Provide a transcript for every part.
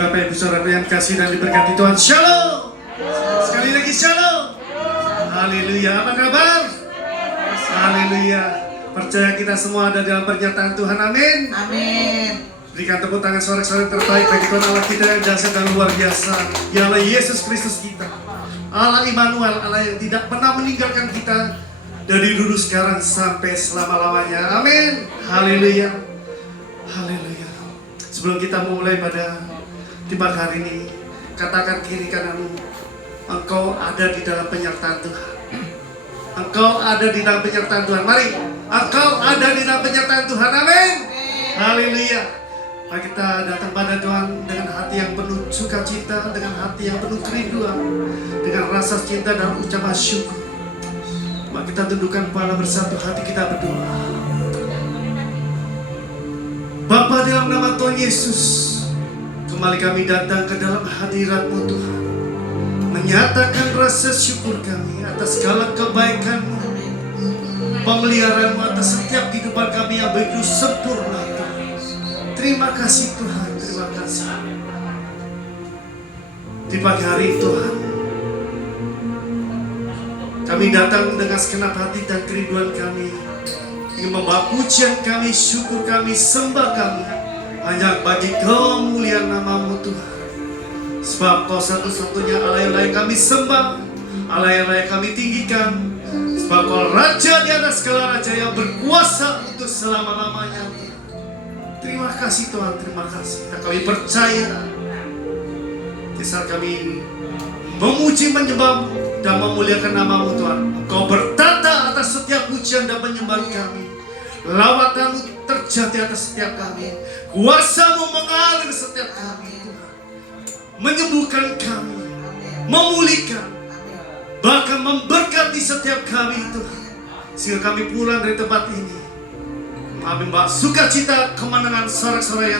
Bapak Ibu Saudara yang kasih dan diberkati Tuhan, Shalom. Sekali lagi Shalom. Haleluya. Apa kabar? Haleluya. Percaya kita semua ada dalam pernyataan Tuhan. Amin. Amin. Berikan tepuk tangan sorak-sorai terbaik bagi Tuhan Allah kita yang dahsyat dan luar biasa. Dialah Yesus Kristus kita, Allah Immanuel, Allah yang tidak pernah meninggalkan kita dari dulu, sekarang sampai selama-lamanya. Amin. Haleluya. Haleluya. Sebelum kita mulai pada di pagi hari ini, katakan kiri kananmu, engkau ada di dalam penyertaan Tuhan. Engkau ada di dalam penyertaan Tuhan. Mari, engkau ada di dalam penyertaan Tuhan. Amin. Haleluya. Mari kita datang pada Tuhan dengan hati yang penuh sukacita, dengan hati yang penuh kerinduan, dengan rasa cinta dan ucapan syukur. Mari kita tundukkan kepala bersatu hati, kita berdoa. Bapa, dalam nama Tuhan Yesus, kembali kami datang ke dalam hadirat-Mu Tuhan, menyatakan rasa syukur kami atas segala kebaikan-Mu, pemeliharaan-Mu atas setiap kehidupan kami yang begitu sempurna. Terima kasih Tuhan, terima kasih. Di pagi hari Tuhan, kami datang dengan segenap hati dan kerinduan kami, ingin membawa pujian kami, syukur kami, sembah kami hanya bagi kemuliaan nama-Mu Tuhan. Sebab Kau satu-satunya Allah yang layak kami sembah, Allah yang layak kami tinggikan. Sebab Kau Raja di atas segala raja yang berkuasa untuk selama-lamanya. Terima kasih Tuhan, terima kasih. Kami percaya di saat kami memuji, menyembah dan memuliakan nama-Mu Tuhan, Kau bertata atas setiap pujian dan penyembahan kami. Lawatan-Mu terjadi atas setiap kami. Kuasa-Mu mengalir setiap kami Tuhan, menyembuhkan kami, memulihkan, bahkan memberkati setiap kami Tuhan, sehingga kami pulang dari tempat ini kami membawa sukacita, kemenangan, sorak-sorai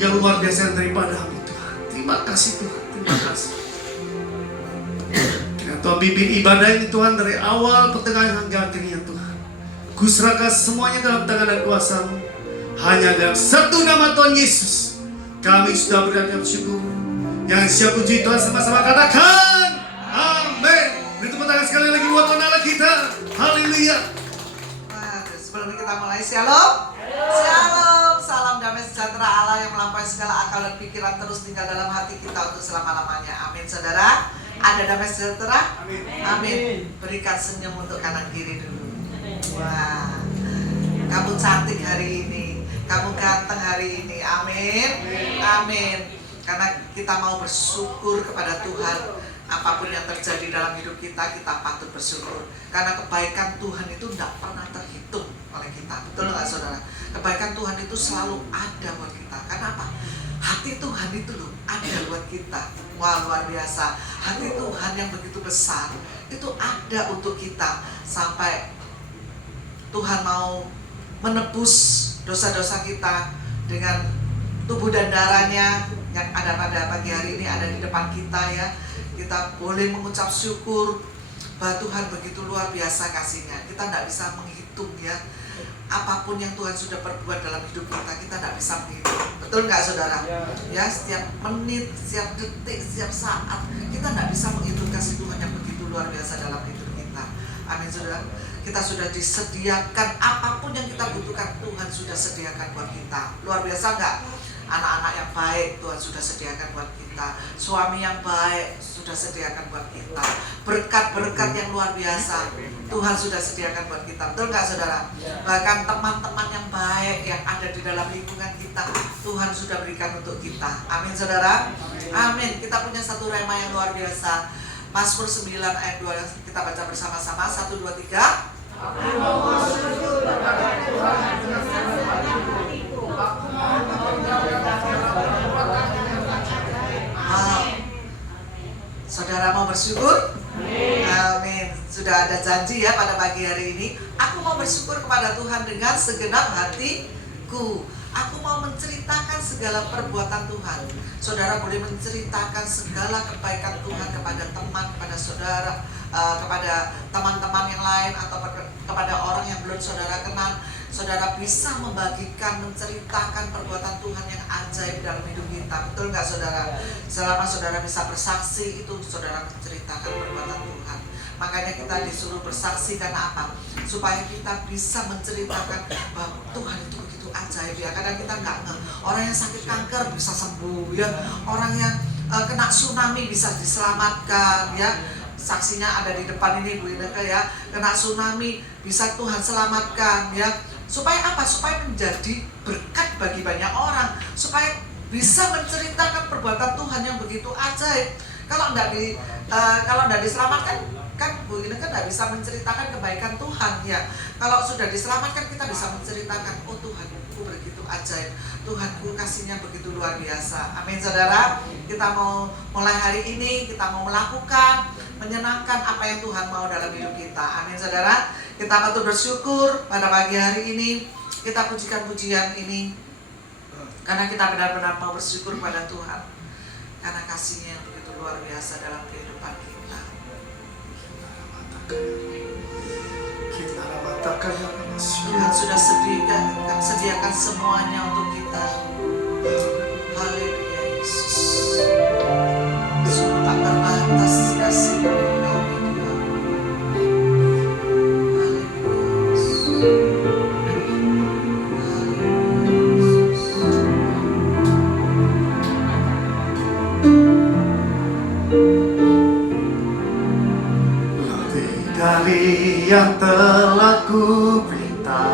yang luar biasa daripada-Mu Tuhan. Terima kasih Tuhan, terima kasih. Kiranya Tuhan pimpin ibadah ini Tuhan dari awal, pertengahan hingga akhirnya Tuhan. Kuserahkan semuanya dalam tangan dan kuasa-Mu. Hanya dalam satu nama Tuhan Yesus kami sudah berdoa syukur. Yang siap puji Tuhan sama-sama katakan amin. Beri tepuk tangan sekali lagi buat Tuhan Allah kita. Haleluya. Sebelum kita mulai, shalom. Shalom, salam damai sejahtera Allah yang melampaui segala akal dan pikiran terus tinggal dalam hati kita untuk selama-lamanya. Amin, saudara. Ada damai sejahtera? Amin. Berikan senyum untuk kanan kiri dulu. Wah, kamu cantik hari ini, kamu ganteng hari ini. Amin. Amin. Karena kita mau bersyukur kepada Tuhan. Apapun yang terjadi dalam hidup kita, kita patut bersyukur. Karena kebaikan Tuhan itu tidak pernah terhitung oleh kita. Betul nggak saudara? Kebaikan Tuhan itu selalu ada buat kita. Karena apa? Hati Tuhan itu loh ada buat kita. Wah, luar biasa. Hati Tuhan yang begitu besar itu ada untuk kita. Sampai Tuhan mau menebus dosa-dosa kita dengan tubuh dan darahnya yang ada pada pagi hari ini, ada di depan kita ya. Kita boleh mengucap syukur bahwa Tuhan begitu luar biasa kasihnya. Kita tidak bisa menghitung ya. Apapun yang Tuhan sudah perbuat dalam hidup kita, kita tidak bisa menghitung. Betul nggak saudara? Ya, setiap menit, setiap detik, setiap saat, kita tidak bisa menghitung kasih Tuhan yang begitu luar biasa dalam hidup kita. Amin saudara. Kita sudah disediakan apapun yang kita butuhkan, Tuhan sudah sediakan buat kita. Luar biasa nggak? Anak-anak yang baik Tuhan sudah sediakan buat kita. Suami yang baik sudah sediakan buat kita. Berkat-berkat yang luar biasa Tuhan sudah sediakan buat kita. Betul nggak saudara? Bahkan teman-teman yang baik yang ada di dalam lingkungan kita, Tuhan sudah berikan untuk kita. Amin saudara. Amin. Kita punya satu rema yang luar biasa. Mazmur 9 ayat 2 kita baca bersama-sama. 1, 2, 3. Aku mau sujud kepada Tuhan dengan segenap hatiku. Aku mau mengerjakan perbuatan yang ajaib. Amin. Saudara mau bersyukur? Amin. Sudah ada janji ya pada pagi hari ini. Aku mau bersyukur kepada Tuhan dengan segenap hatiku. Aku mau menceritakan segala perbuatan Tuhan. Saudara boleh menceritakan segala kebaikan Tuhan kepada teman, kepada saudara, kepada teman-teman yang lain, atau kepada orang yang belum saudara kenal. saudara bisa membagikan, menceritakan perbuatan Tuhan yang ajaib dalam hidup kita. Betul nggak saudara? Selama saudara bisa bersaksi, itu saudara menceritakan perbuatan Tuhan. Makanya kita disuruh bersaksi karena apa? Supaya kita bisa menceritakan bahwa Tuhan itu begitu ajaib ya. Kadang kita nggak orang yang sakit kanker bisa sembuh ya, orang yang kena tsunami bisa diselamatkan ya. Saksinya ada di depan ini Bu Ineke ya, kena tsunami bisa Tuhan selamatkan ya. Supaya apa? Supaya menjadi berkat bagi banyak orang, supaya bisa menceritakan perbuatan Tuhan yang begitu ajaib. Kalau enggak diselamatkan kan Bu Ineke enggak bisa menceritakan kebaikan Tuhan ya. Kalau sudah diselamatkan kita bisa menceritakan, oh Tuhanku begitu ajaib, Tuhanku kasihnya begitu luar biasa. Amin saudara. Kita mau mulai hari ini, kita mau melakukan, menyenangkan apa yang Tuhan mau dalam hidup kita. Amin saudara. Kita patut bersyukur pada pagi hari ini. Kita pujikan pujian ini karena kita benar-benar mau bersyukur pada Tuhan, karena kasihnya yang begitu luar biasa dalam kehidupan kita. Tuhan sudah sediakan semuanya untuk kita. Haleluya Yesus. Sungguh tak terbatas kasih kami Tuhan. Haleluya Yesus. Dari yang telah ku pinta,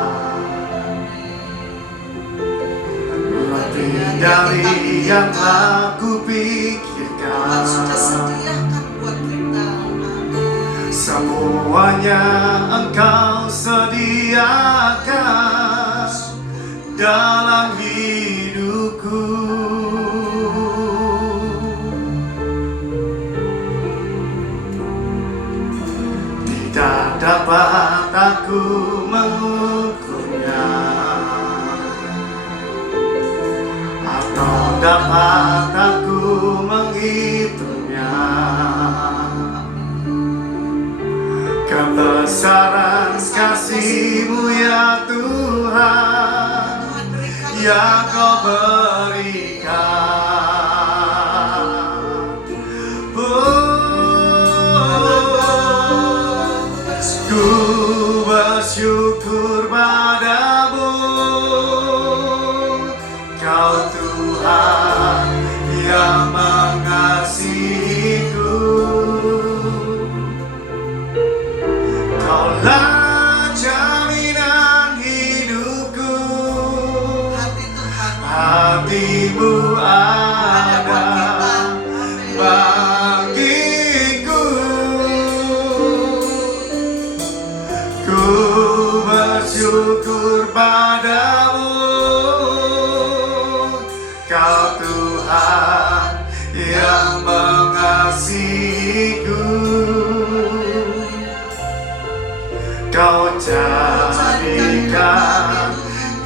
lebih dari yang telah ku pikirkan, Tuhan sudah sediakan buat kita. Amin. semuanya Engkau sediakan dalam hidupku. Tak dapat aku mengukurnya, atau dapat aku menghitungnya. Kebesaran kasih-Mu ya Tuhan, yang Kau berikan. Ku bersyukur padamu, Kau Tuhan yang mengasihiku. Kaulah jaminan hidupku, hati-Mu ada bagiku. Ku bersyukur padamu, Kau Tuhan yang mengasihiku. Kau jadikan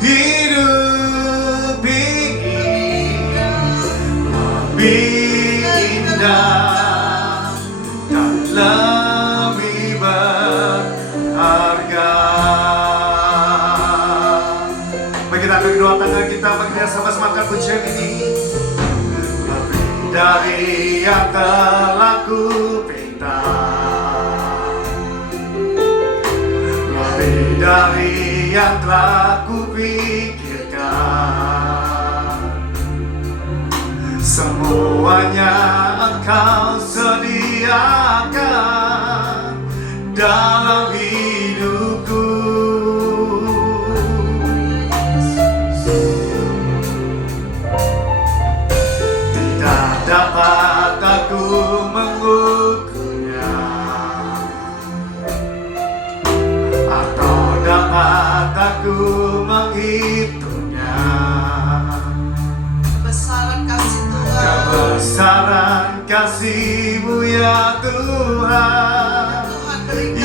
hidup ini lebih indah dan lebih berharga. Mari kita angkat kedua tangan kita, mari kita sama-sama angkat pujian ini. Lebih dari yang telah ku pinta, lebih dari yang telah ku pikirkan, semuanya Engkau sediakan dalam hidupku. Tidak dapat aku mengukurnya, atau dapat aku menghitungnya. Kebesaran kasih Tuhan, Kebesaran kasih-Mu ya Tuhan,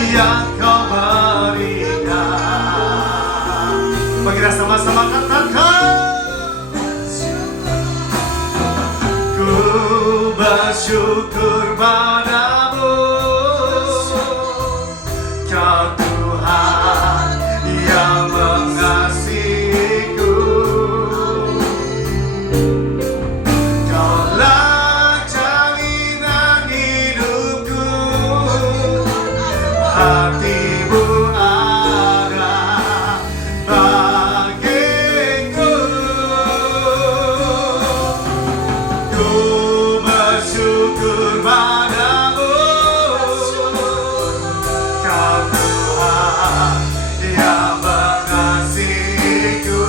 yang Kau berikan. Mari kita sama-sama katakan, ku bersyukur padamu, Kau Tuhan yang mengasihi. padamu, Kau Tuhan yang mengasihiku.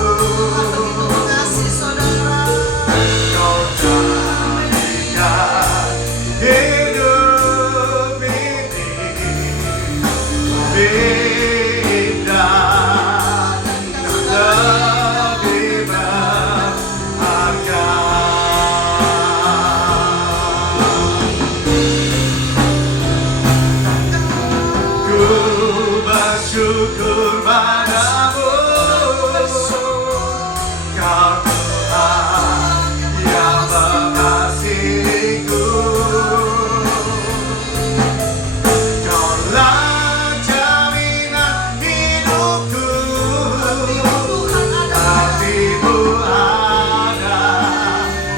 Kasih saudara. Kau jadikan hidup ini lebih indah dan lebih berharga. Ku bersyukur padamu, Kau Tuhan yang mengasihiku. Kaulah jaminan hidupku, hatimu ada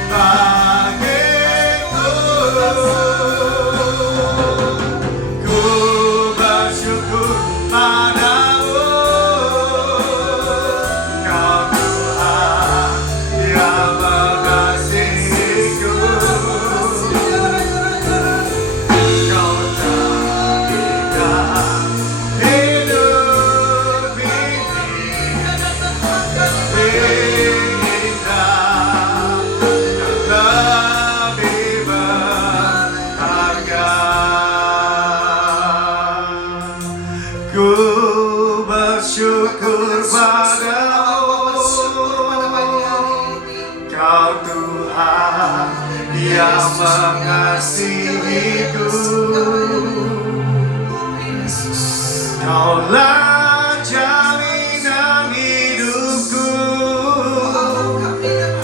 bagiku. Ku bersyukur padamu, Kau Tuhan yang mengasihiku. Kau jadikan hidup ini lebih indah dan lebih berharga. Ku bersyukur padamu, Kau Tuhan yang mengasihiku. Kaulah jaminan hidupku,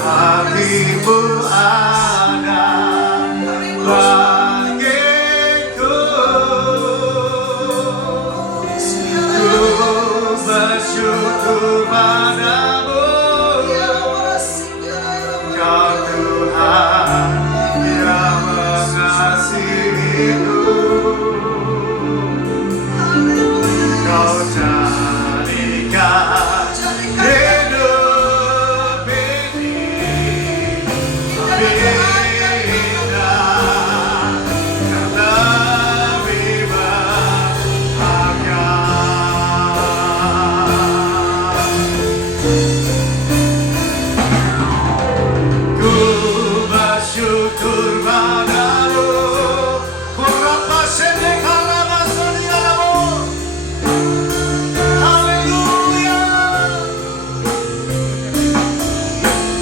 hatimu ada bagiku. Ku bersyukur padamu, Kau Tuhan yang mengasihiku. Kau jadikan hidup ini lebih indah dan lebih berharga. Ku bersyukur padamu, kurapa sendek harama sodialamu. Haleluya.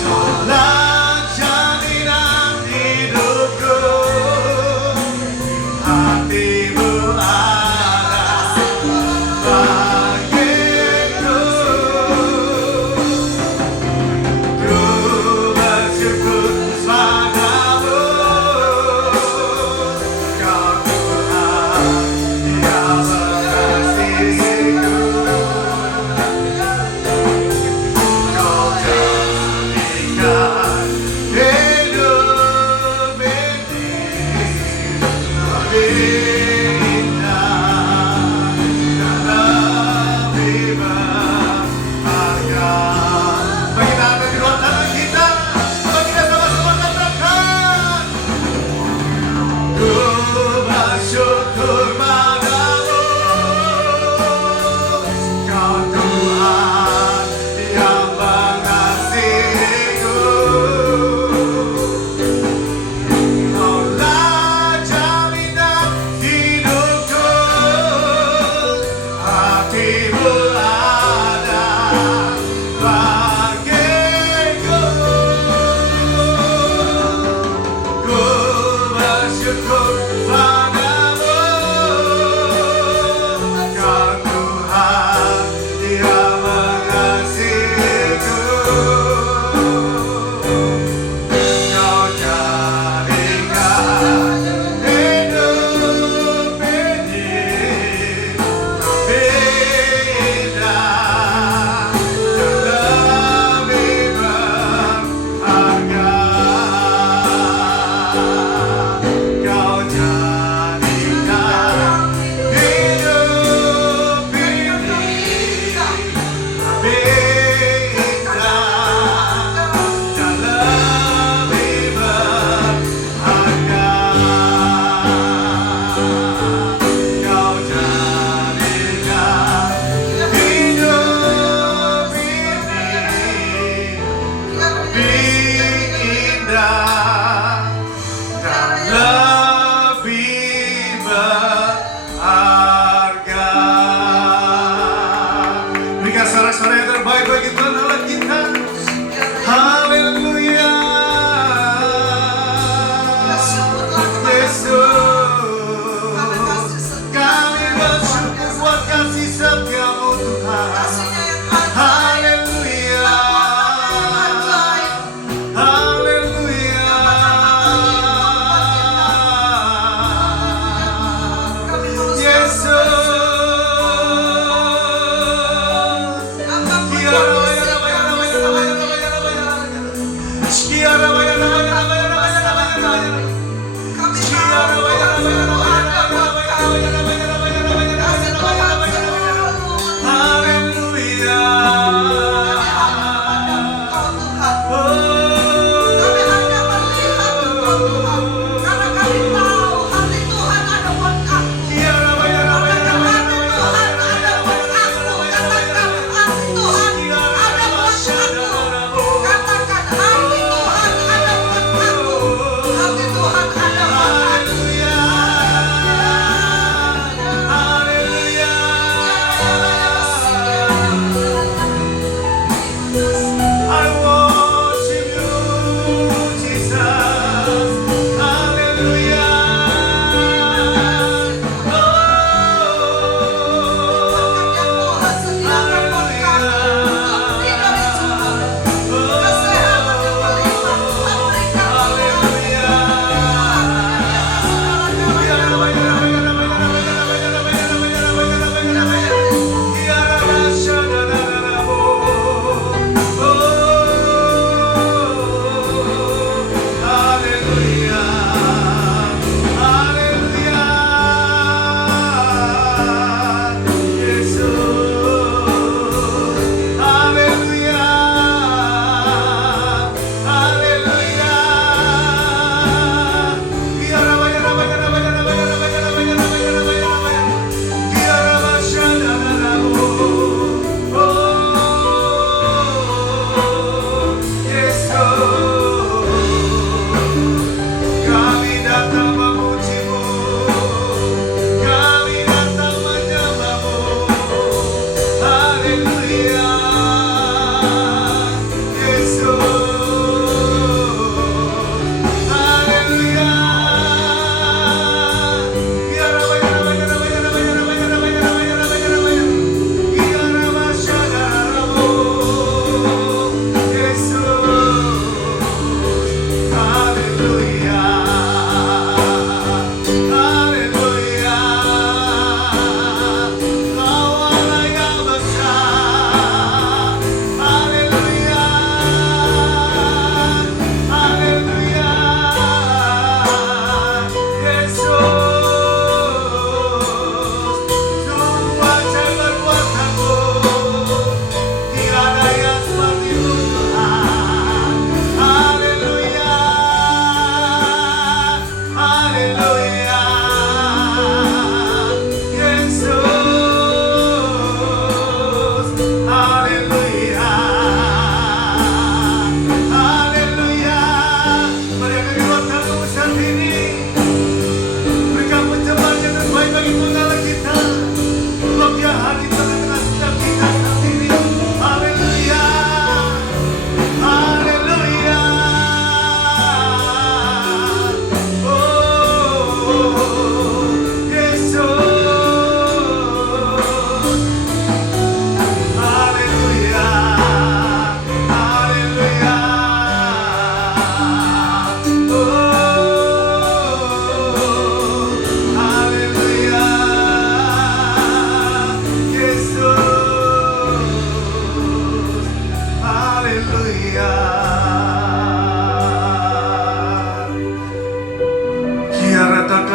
Kaulah jaminan hidupku, hatimu ada bagiku. Ku bersyukur padamu,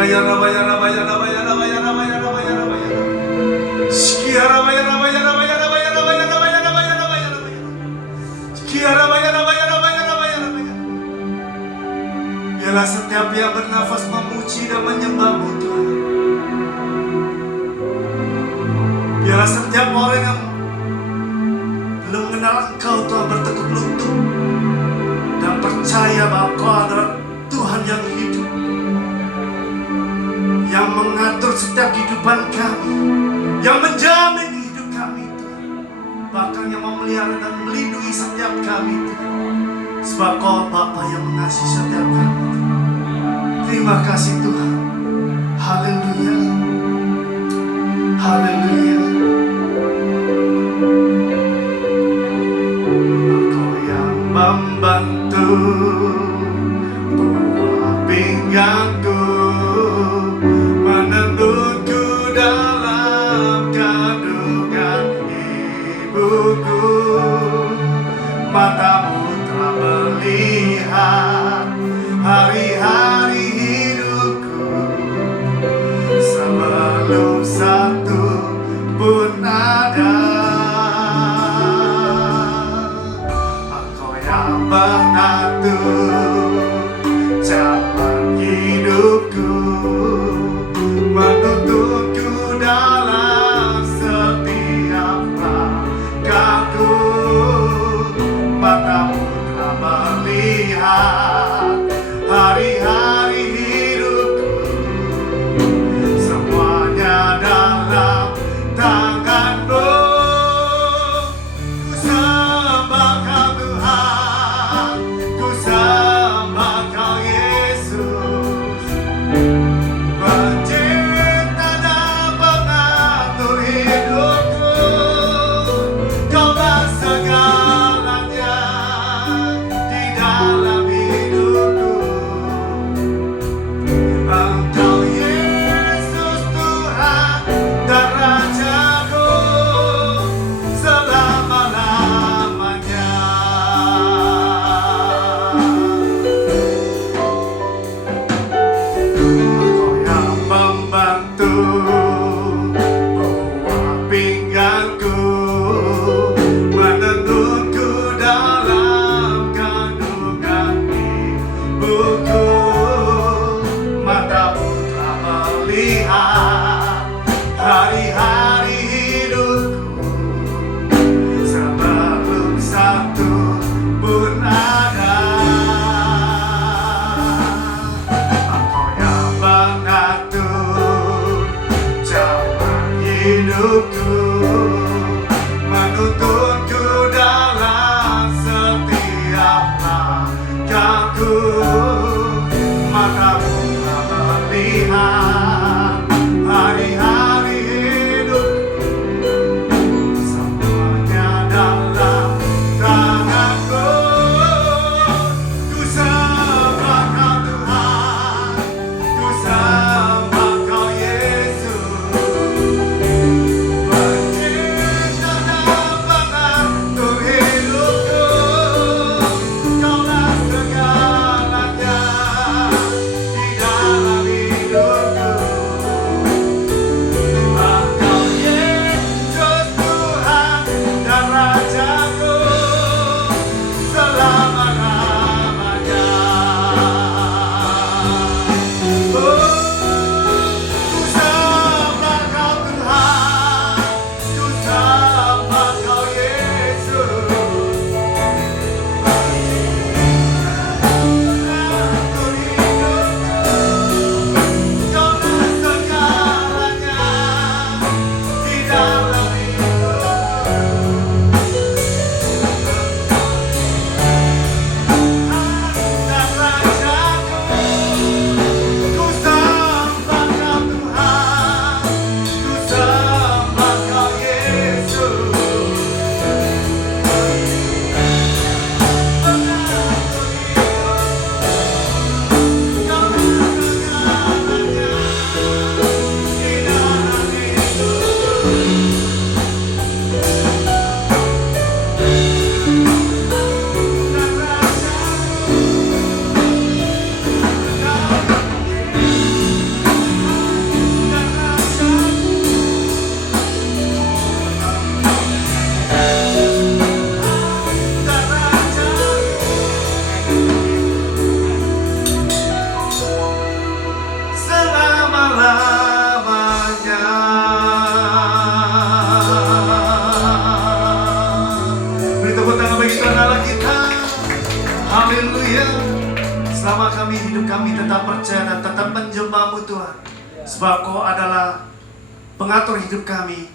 Kaya rabaya rabaya rabaya rabaya rabaya rabaya rabaya. Sekia rabaya rabaya rabaya rabaya rabaya rabaya rabaya rabaya rabaya. Sekia rabaya rabaya rabaya rabaya rabaya. Biarlah setiap yang bernafas memuji dan menyembah-Mu Tuhan. Biarlah setiap orang yang belum mengenal Engkau Tuhan bertekuk lutut dan percaya bahwa Engkau adalah Tuhan yang hidup, yang mengatur setiap kehidupan kami, yang menjamin hidup kami Tuhan, bahkan yang memelihara dan melindungi setiap kami Tuhan, sebab Kau Bapa yang mengasihi setiap kami. Terima kasih Tuhan. Haleluya. Haleluya. Engkau yang membantu buah pinggangku, menenunku dalam kandungan ibuku. Matamu telah melihat hari-hari hidupku, sebelum satu pun ada. Engkau yang mengatur jalan hidup kami, hidup kami tetap percaya dan tetap menyembah-Mu Tuhan. Sebab Kau adalah pengatur hidup kami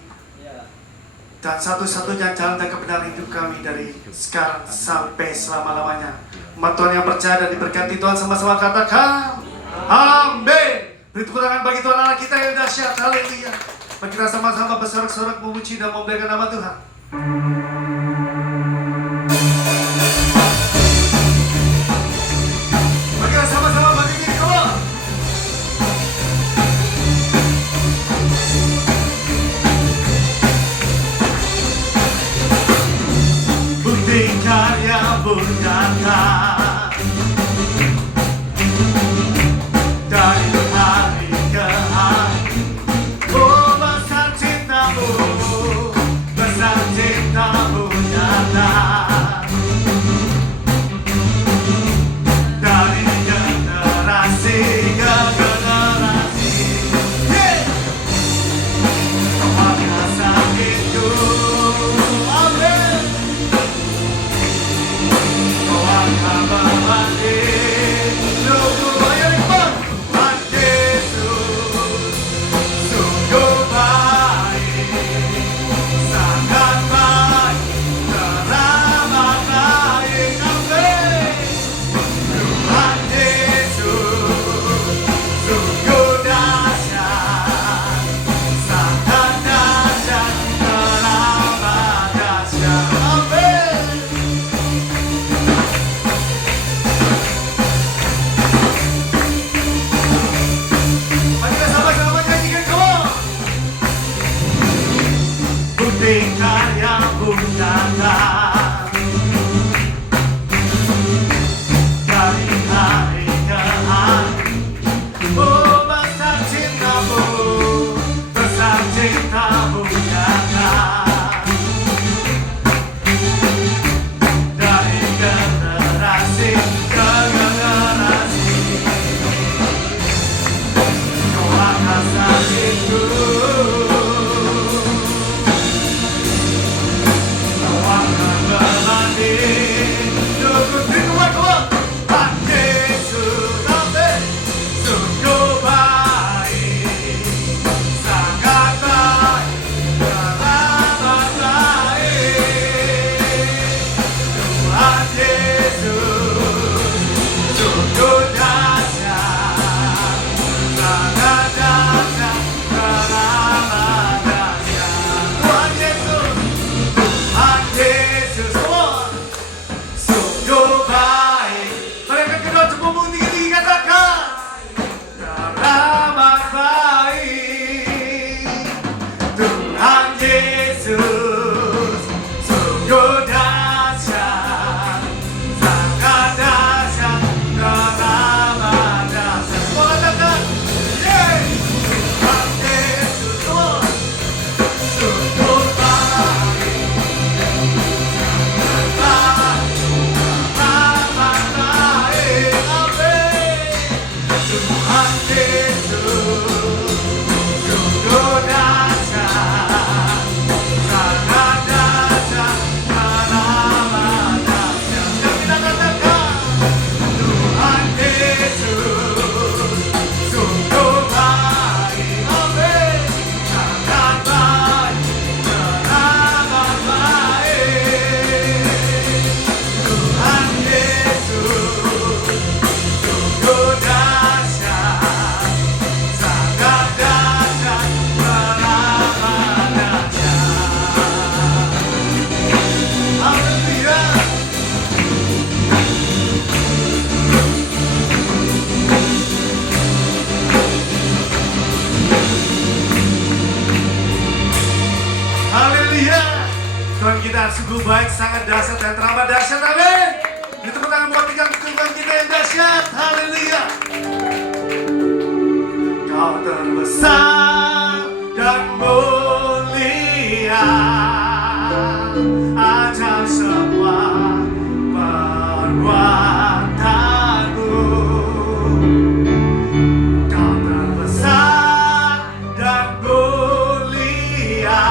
dan satu-satunya jalan dan kebenaran hidup kami dari sekarang sampai selama-lamanya. Umat Tuhan yang percaya dan diberkati Tuhan sama-sama katakan amin. Beri tepuk tangan bagi Tuhan Allah kita yang dahsyat. Haleluya. Mari kita sama-sama bersorak-sorak memuji dan memuliakan nama Tuhan. Mari kita sama-sama bagi diri keluar. Bukti karya berkata dari hari ke hari, oh besar cinta-Mu, besar cinta-Mu nyata. Dari generasi ke generasi, Kau kuasa itu, amin. Kau akan berbagi hidup yang ikhlas. Tuhan Yesus sungguh baik, sangat baik, teramat baik, amin. Tuhan Yesus sungguh dahsyat, sangat dahsyat, teramat dahsyat, amin. Mari kita sama-sama nyanyikan, come on. Bukti karya-Mu nyata dari hari ke hari, oh besar cinta-Mu, besar cinta-Mu nyata. Dari generasi ke generasi, Kau akan itu, Kau akan berbagi hidup di luar. Tuhan Yesus, amin. Sungguh baik, sangat baik, teramat baik. Tuhan Yesus sungguh dahsyat, sangat dahsyat, teramat dahsyat. Tuhan Yesus, Tuhan Yesus, come on. Sungguh baik. Mari angkat kedua cepungmu tinggi-tinggi katakan teramat baik. Tuhan Yesus sungguh dahsyat, sangat dahsyat, teramat dahsyat. Semua katakan, yeay. Tuhan Yesus, come on. Sungguh baik, teramat baik, amin. Tuhan Yesus sungguh dahsyat, sangat dahsyat, teramat dahsyat. Yang kita katakan, Tuhan Yesus sungguh baik, amin. Sangat baik, teramat baik. Tuhan Yesus sungguh dahsyat, sangat dahsyat, teramat dahsyat. Haleluya. Haleluya. Tuhan kita sungguh baik, sangat dahsyat dan teramat dahsyat, amin. Di tepuk tangan buat Tuhan kita yang dahsyat, haleluya. Kau terbesar dan mulia atas semua perbuatanmu. Kau terbesar dan mulia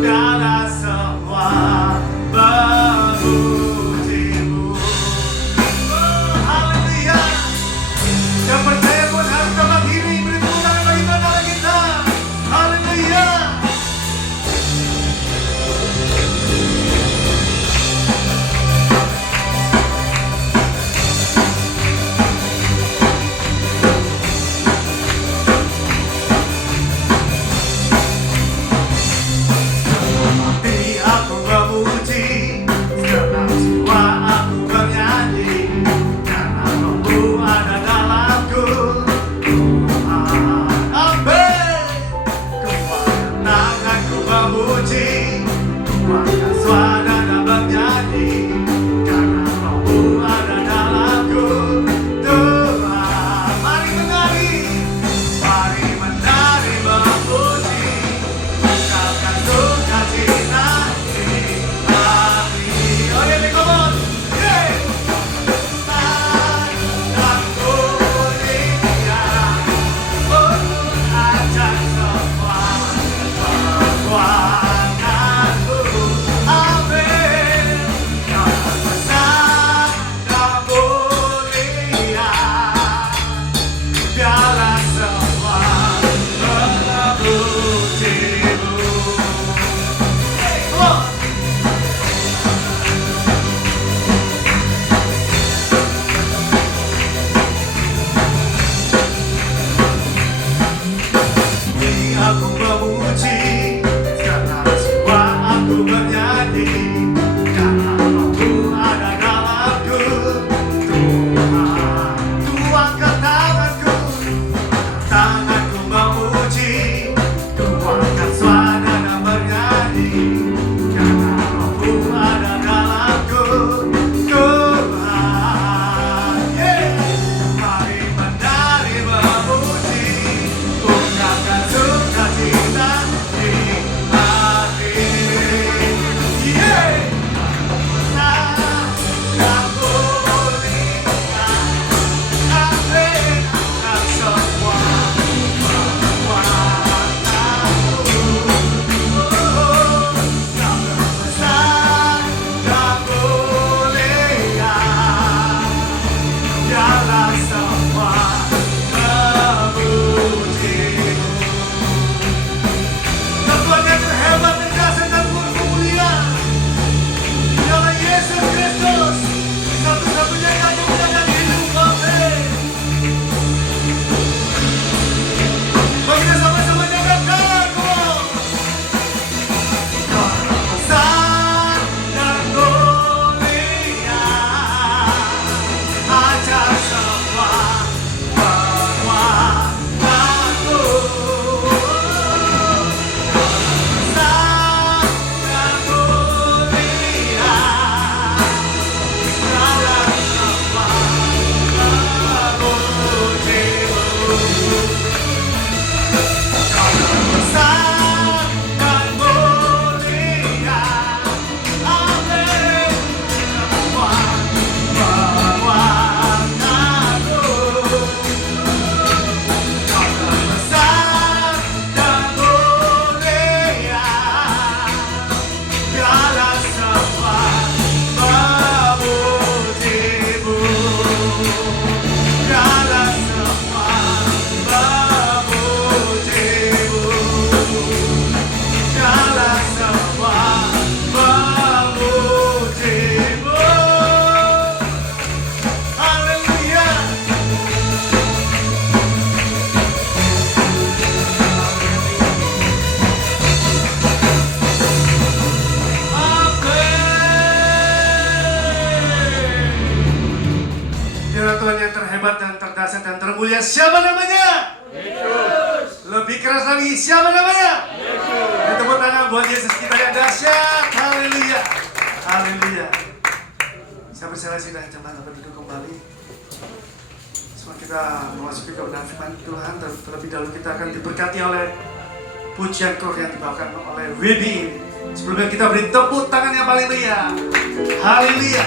dalam semua memujimu. Oh, dalam semua memujimu, dalam semua memujimu. Haleluya. Dialah Tuhan yang terhebat dan terdahsyat dan termulia. Siapa namanya? Yesus. Lebih keras lagi, siapa namanya? Yesus. Tepuk tangan buat Yesus kita yang dahsyat. Haleluya. Haleluya. Saya percaya sudah jemaat dapat duduk kembali. Semua kita memasuki kebenaran firman Tuhan. Terlebih dahulu kita akan diberkati oleh pujian koor yang dibawakan oleh WB. Sebelumnya kita beri tepuk tangan yang paling meriah. Haleluya.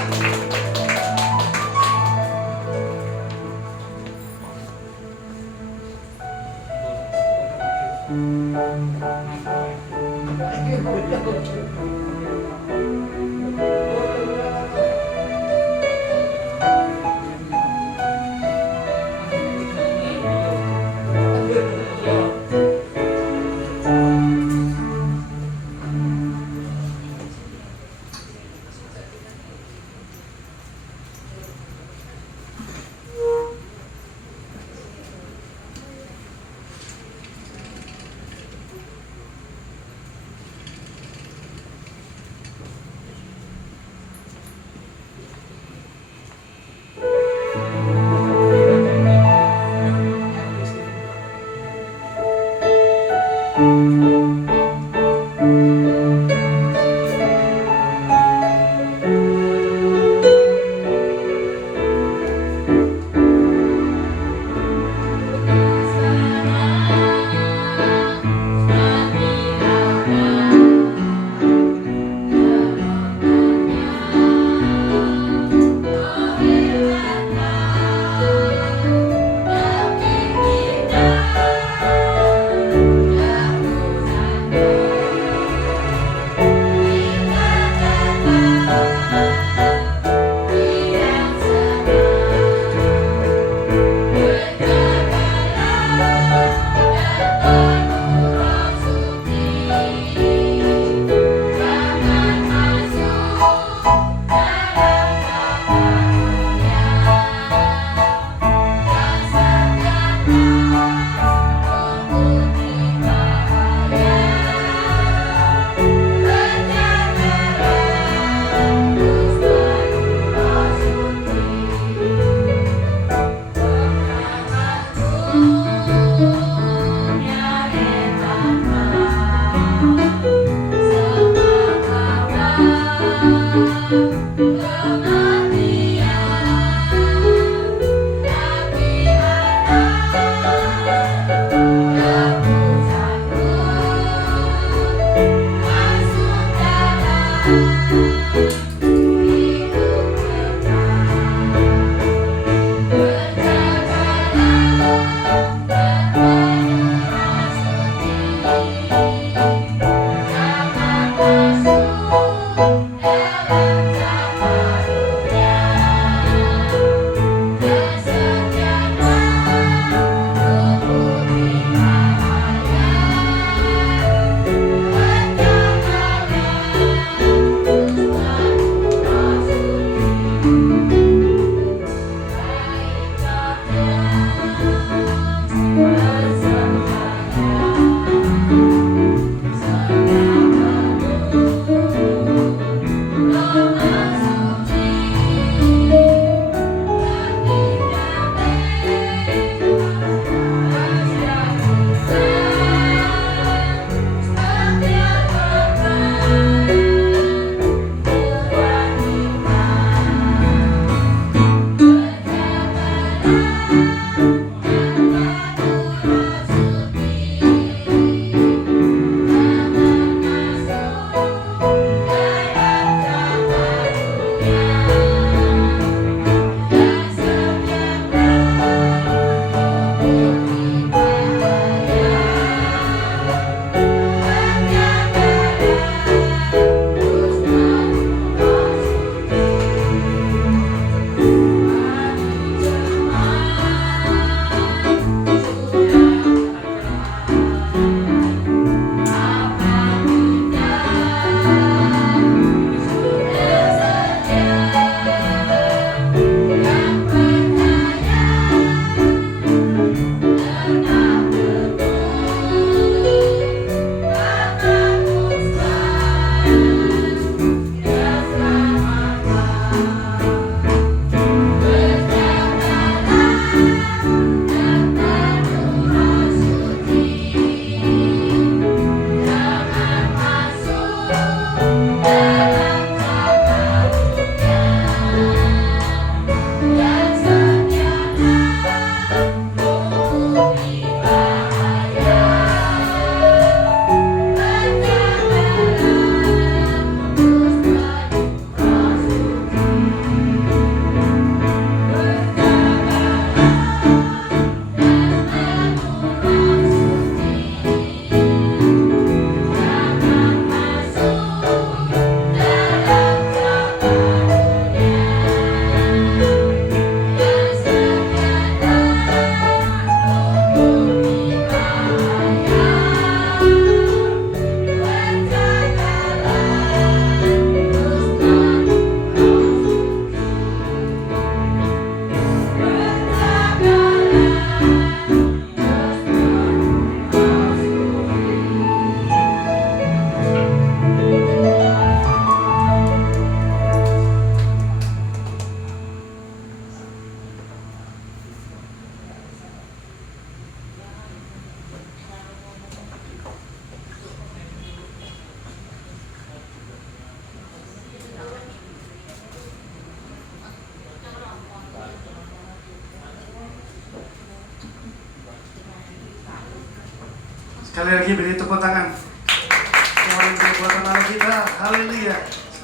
Sekali lagi beri tepuk tangan. Tuhan kekuatan Allah kita, haleluya.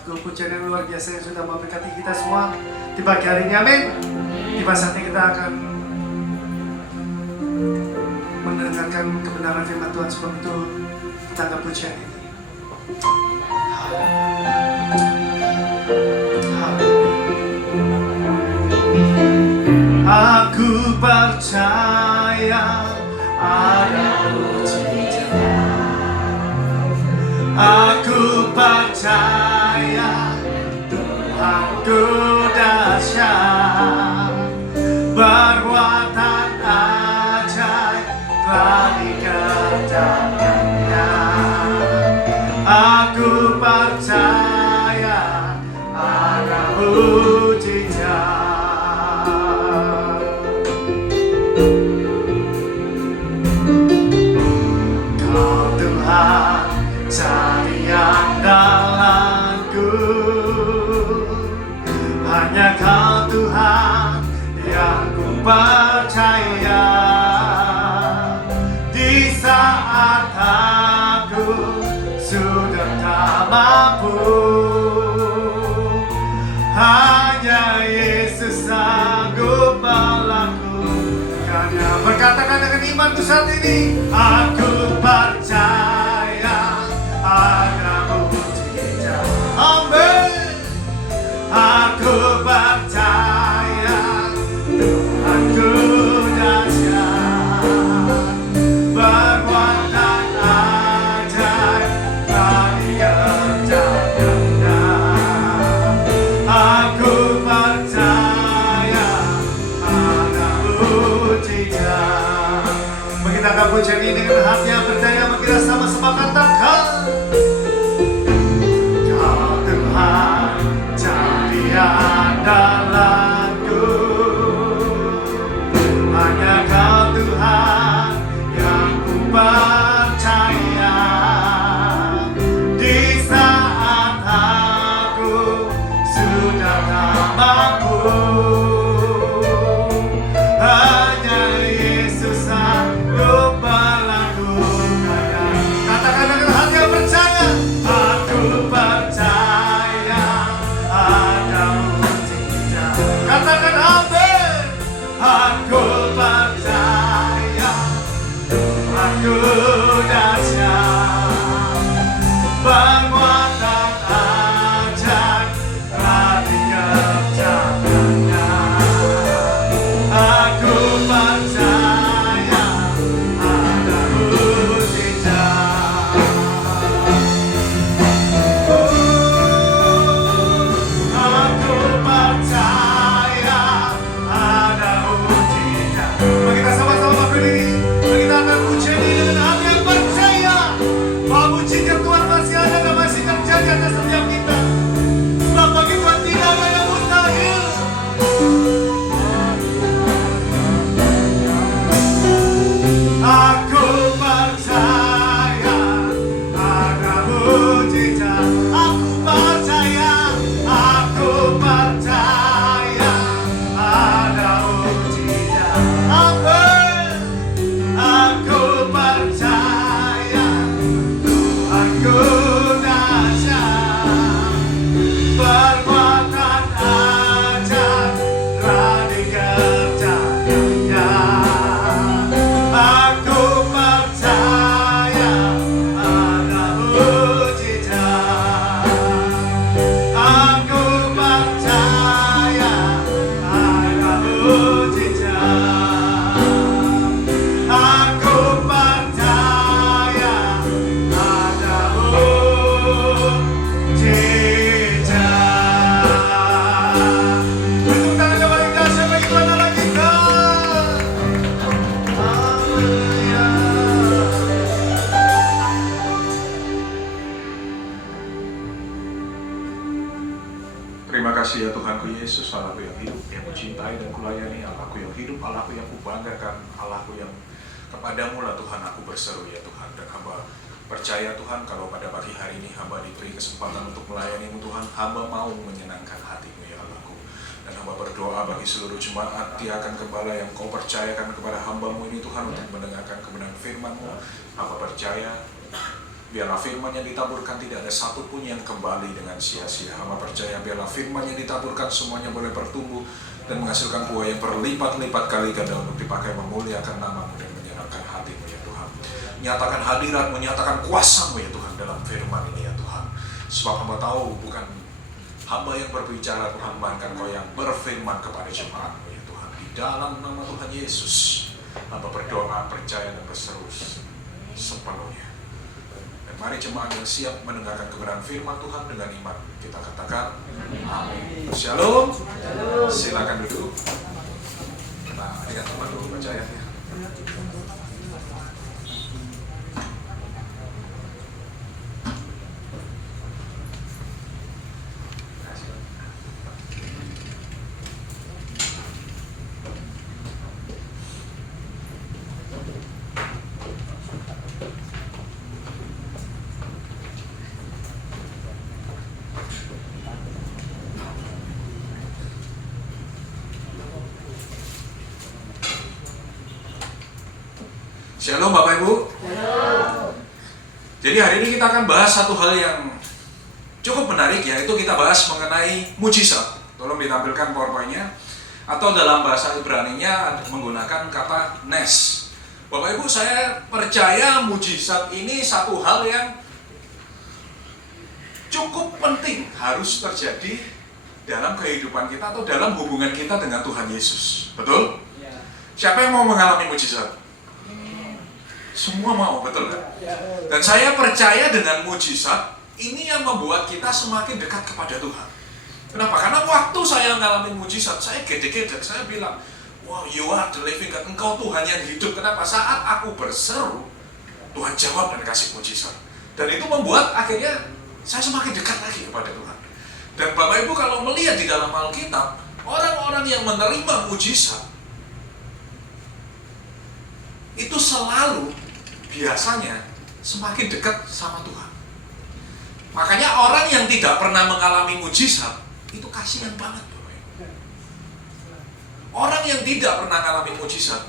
Pujian yang luar biasa yang sudah memberkati kita semua di pagi hari ini, amin. Tiba saatnya kita akan mendengarkan kebenaran firman Tuhan. Sebelum itu kita angkat pujian ini. Aku percaya ada mujizat. Aku percaya Tuhanku dahsyat, perbuatan ajaib telah dikerjakannya. Aku percaya ada mujizat. Kau Tuhan jadi andalanku, hanya Kau Tuhan yang ku percaya. Di saat aku sudah tak mampu, hanya Yesus sanggup melakukannya. Berkatakan dengan imanku saat ini, aku percaya ada mujizat. Amin. Aku percaya Tuhanku dahsyat, perbuatan ajaib telah dikerjakannya. Aku percaya ada mujizat. Mari kita akan pujian ini dengan hati yang percaya. Mari kita sama-sama katakan, Kau Tuhan jadi andalanku, hanya Kau Tuhan yang ku percaya. Di saat aku sudah tak mampu, hanya Yesus sanggup melakukannya. Katakan dengan hati yang percaya, aku percaya ada mujizat. Katakan amin. Aku percaya Tuhanku dahsyat, perbuatan ajaib telah dikerjakannya. Aku percaya ada mujizat. Aku percaya ada mujizat. Mari kita sama-sama berdiri. Mari kita akan pujian ini dengan hati yang percaya bahwa mujizat Tuhan masih ada dan masih terjadi atas setiap kita. Sebab bagi Tuhan tidak ada yang mustahil. Aku percaya ada mujizat. Aku percaya ada mujizat. Amin. Aku percaya Tuhanku dahsyat, perbuatan ajaib telah dikerjakannya. Aku percaya ada mujizat. Aku percaya ada mujizat. Aku percaya ada mujizat. Tepuk tangan yang paling dahsyat bagi Tuhan Allah kita. Haleluya. Terima kasih ya Tuhanku Yesus, Allahku yang hidup, yang mencintai dan kulayani, Allahku yang hidup, Allahku yang kubanggakan, Allahku yang kepadamu lah Tuhan aku berseru ya Tuhan. Dan hamba percaya Tuhan kalau pada pagi hari ini hamba diberi kesempatan untuk melayanimu Tuhan, hamba mau menyenangkan hatimu ya Allahku. Dan hamba berdoa bagi seluruh jemaat, Tiakan Gembala yang kau percayakan kepada hamba-Mu ini Tuhan untuk mendengarkan kebenaran firman-Mu. Hamba percaya biarlah firman yang ditaburkan tidak ada satupun yang kembali dengan sia-sia. Hamba percaya biarlah firman yang ditaburkan semuanya boleh bertumbuh dan menghasilkan buah yang berlipat-lipat kali ganda untuk dipakai memuliakan nama-Mu dan menyenangkan hati-Mu ya Tuhan. Nyatakan hadirat-Mu, nyatakan kuasa-Mu ya Tuhan dalam firman ini ya Tuhan. Sebab hamba tahu bukan hamba yang berbicara Tuhan, melainkan Kau yang berfirman kepada jemaat-Mu ya Tuhan. Di dalam nama Tuhan Yesus, hamba berdoa, percaya dan berseru sepenuhnya. Dan mari jemaat yang siap mendengarkan kebenaran firman Tuhan dengan iman, kita katakan amin. Shalom. Silakan duduk. Nah, dengan teman dulu baca ayatnya. Shalom Bapak Ibu. Shalom. Jadi hari ini kita akan bahas satu hal yang cukup menarik, yaitu kita bahas mengenai mujizat. Tolong ditampilkan PowerPoint-nya. Atau dalam bahasa Ibrani-nya menggunakan kata nes. Bapak Ibu, saya percaya mujizat ini satu hal yang cukup penting harus terjadi dalam kehidupan kita atau dalam hubungan kita dengan Tuhan Yesus. Betul? Siapa yang mau mengalami mujizat? Semua mau, betul kan? Dan saya percaya dengan mujizat ini yang membuat kita semakin dekat kepada Tuhan. Kenapa? Karena waktu saya mengalami mujizat, saya gede-gede, saya bilang, wow, you are the living God, Engkau Tuhan yang hidup. Kenapa? Saat aku berseru, Tuhan jawab dan kasih mujizat. Dan itu membuat akhirnya saya semakin dekat lagi kepada Tuhan. Dan Bapak Ibu kalau melihat di dalam Alkitab, orang-orang yang menerima mujizat itu selalu biasanya semakin dekat sama Tuhan. Makanya orang yang tidak pernah mengalami mujizat itu kasihan banget. Orang yang tidak pernah mengalami mujizat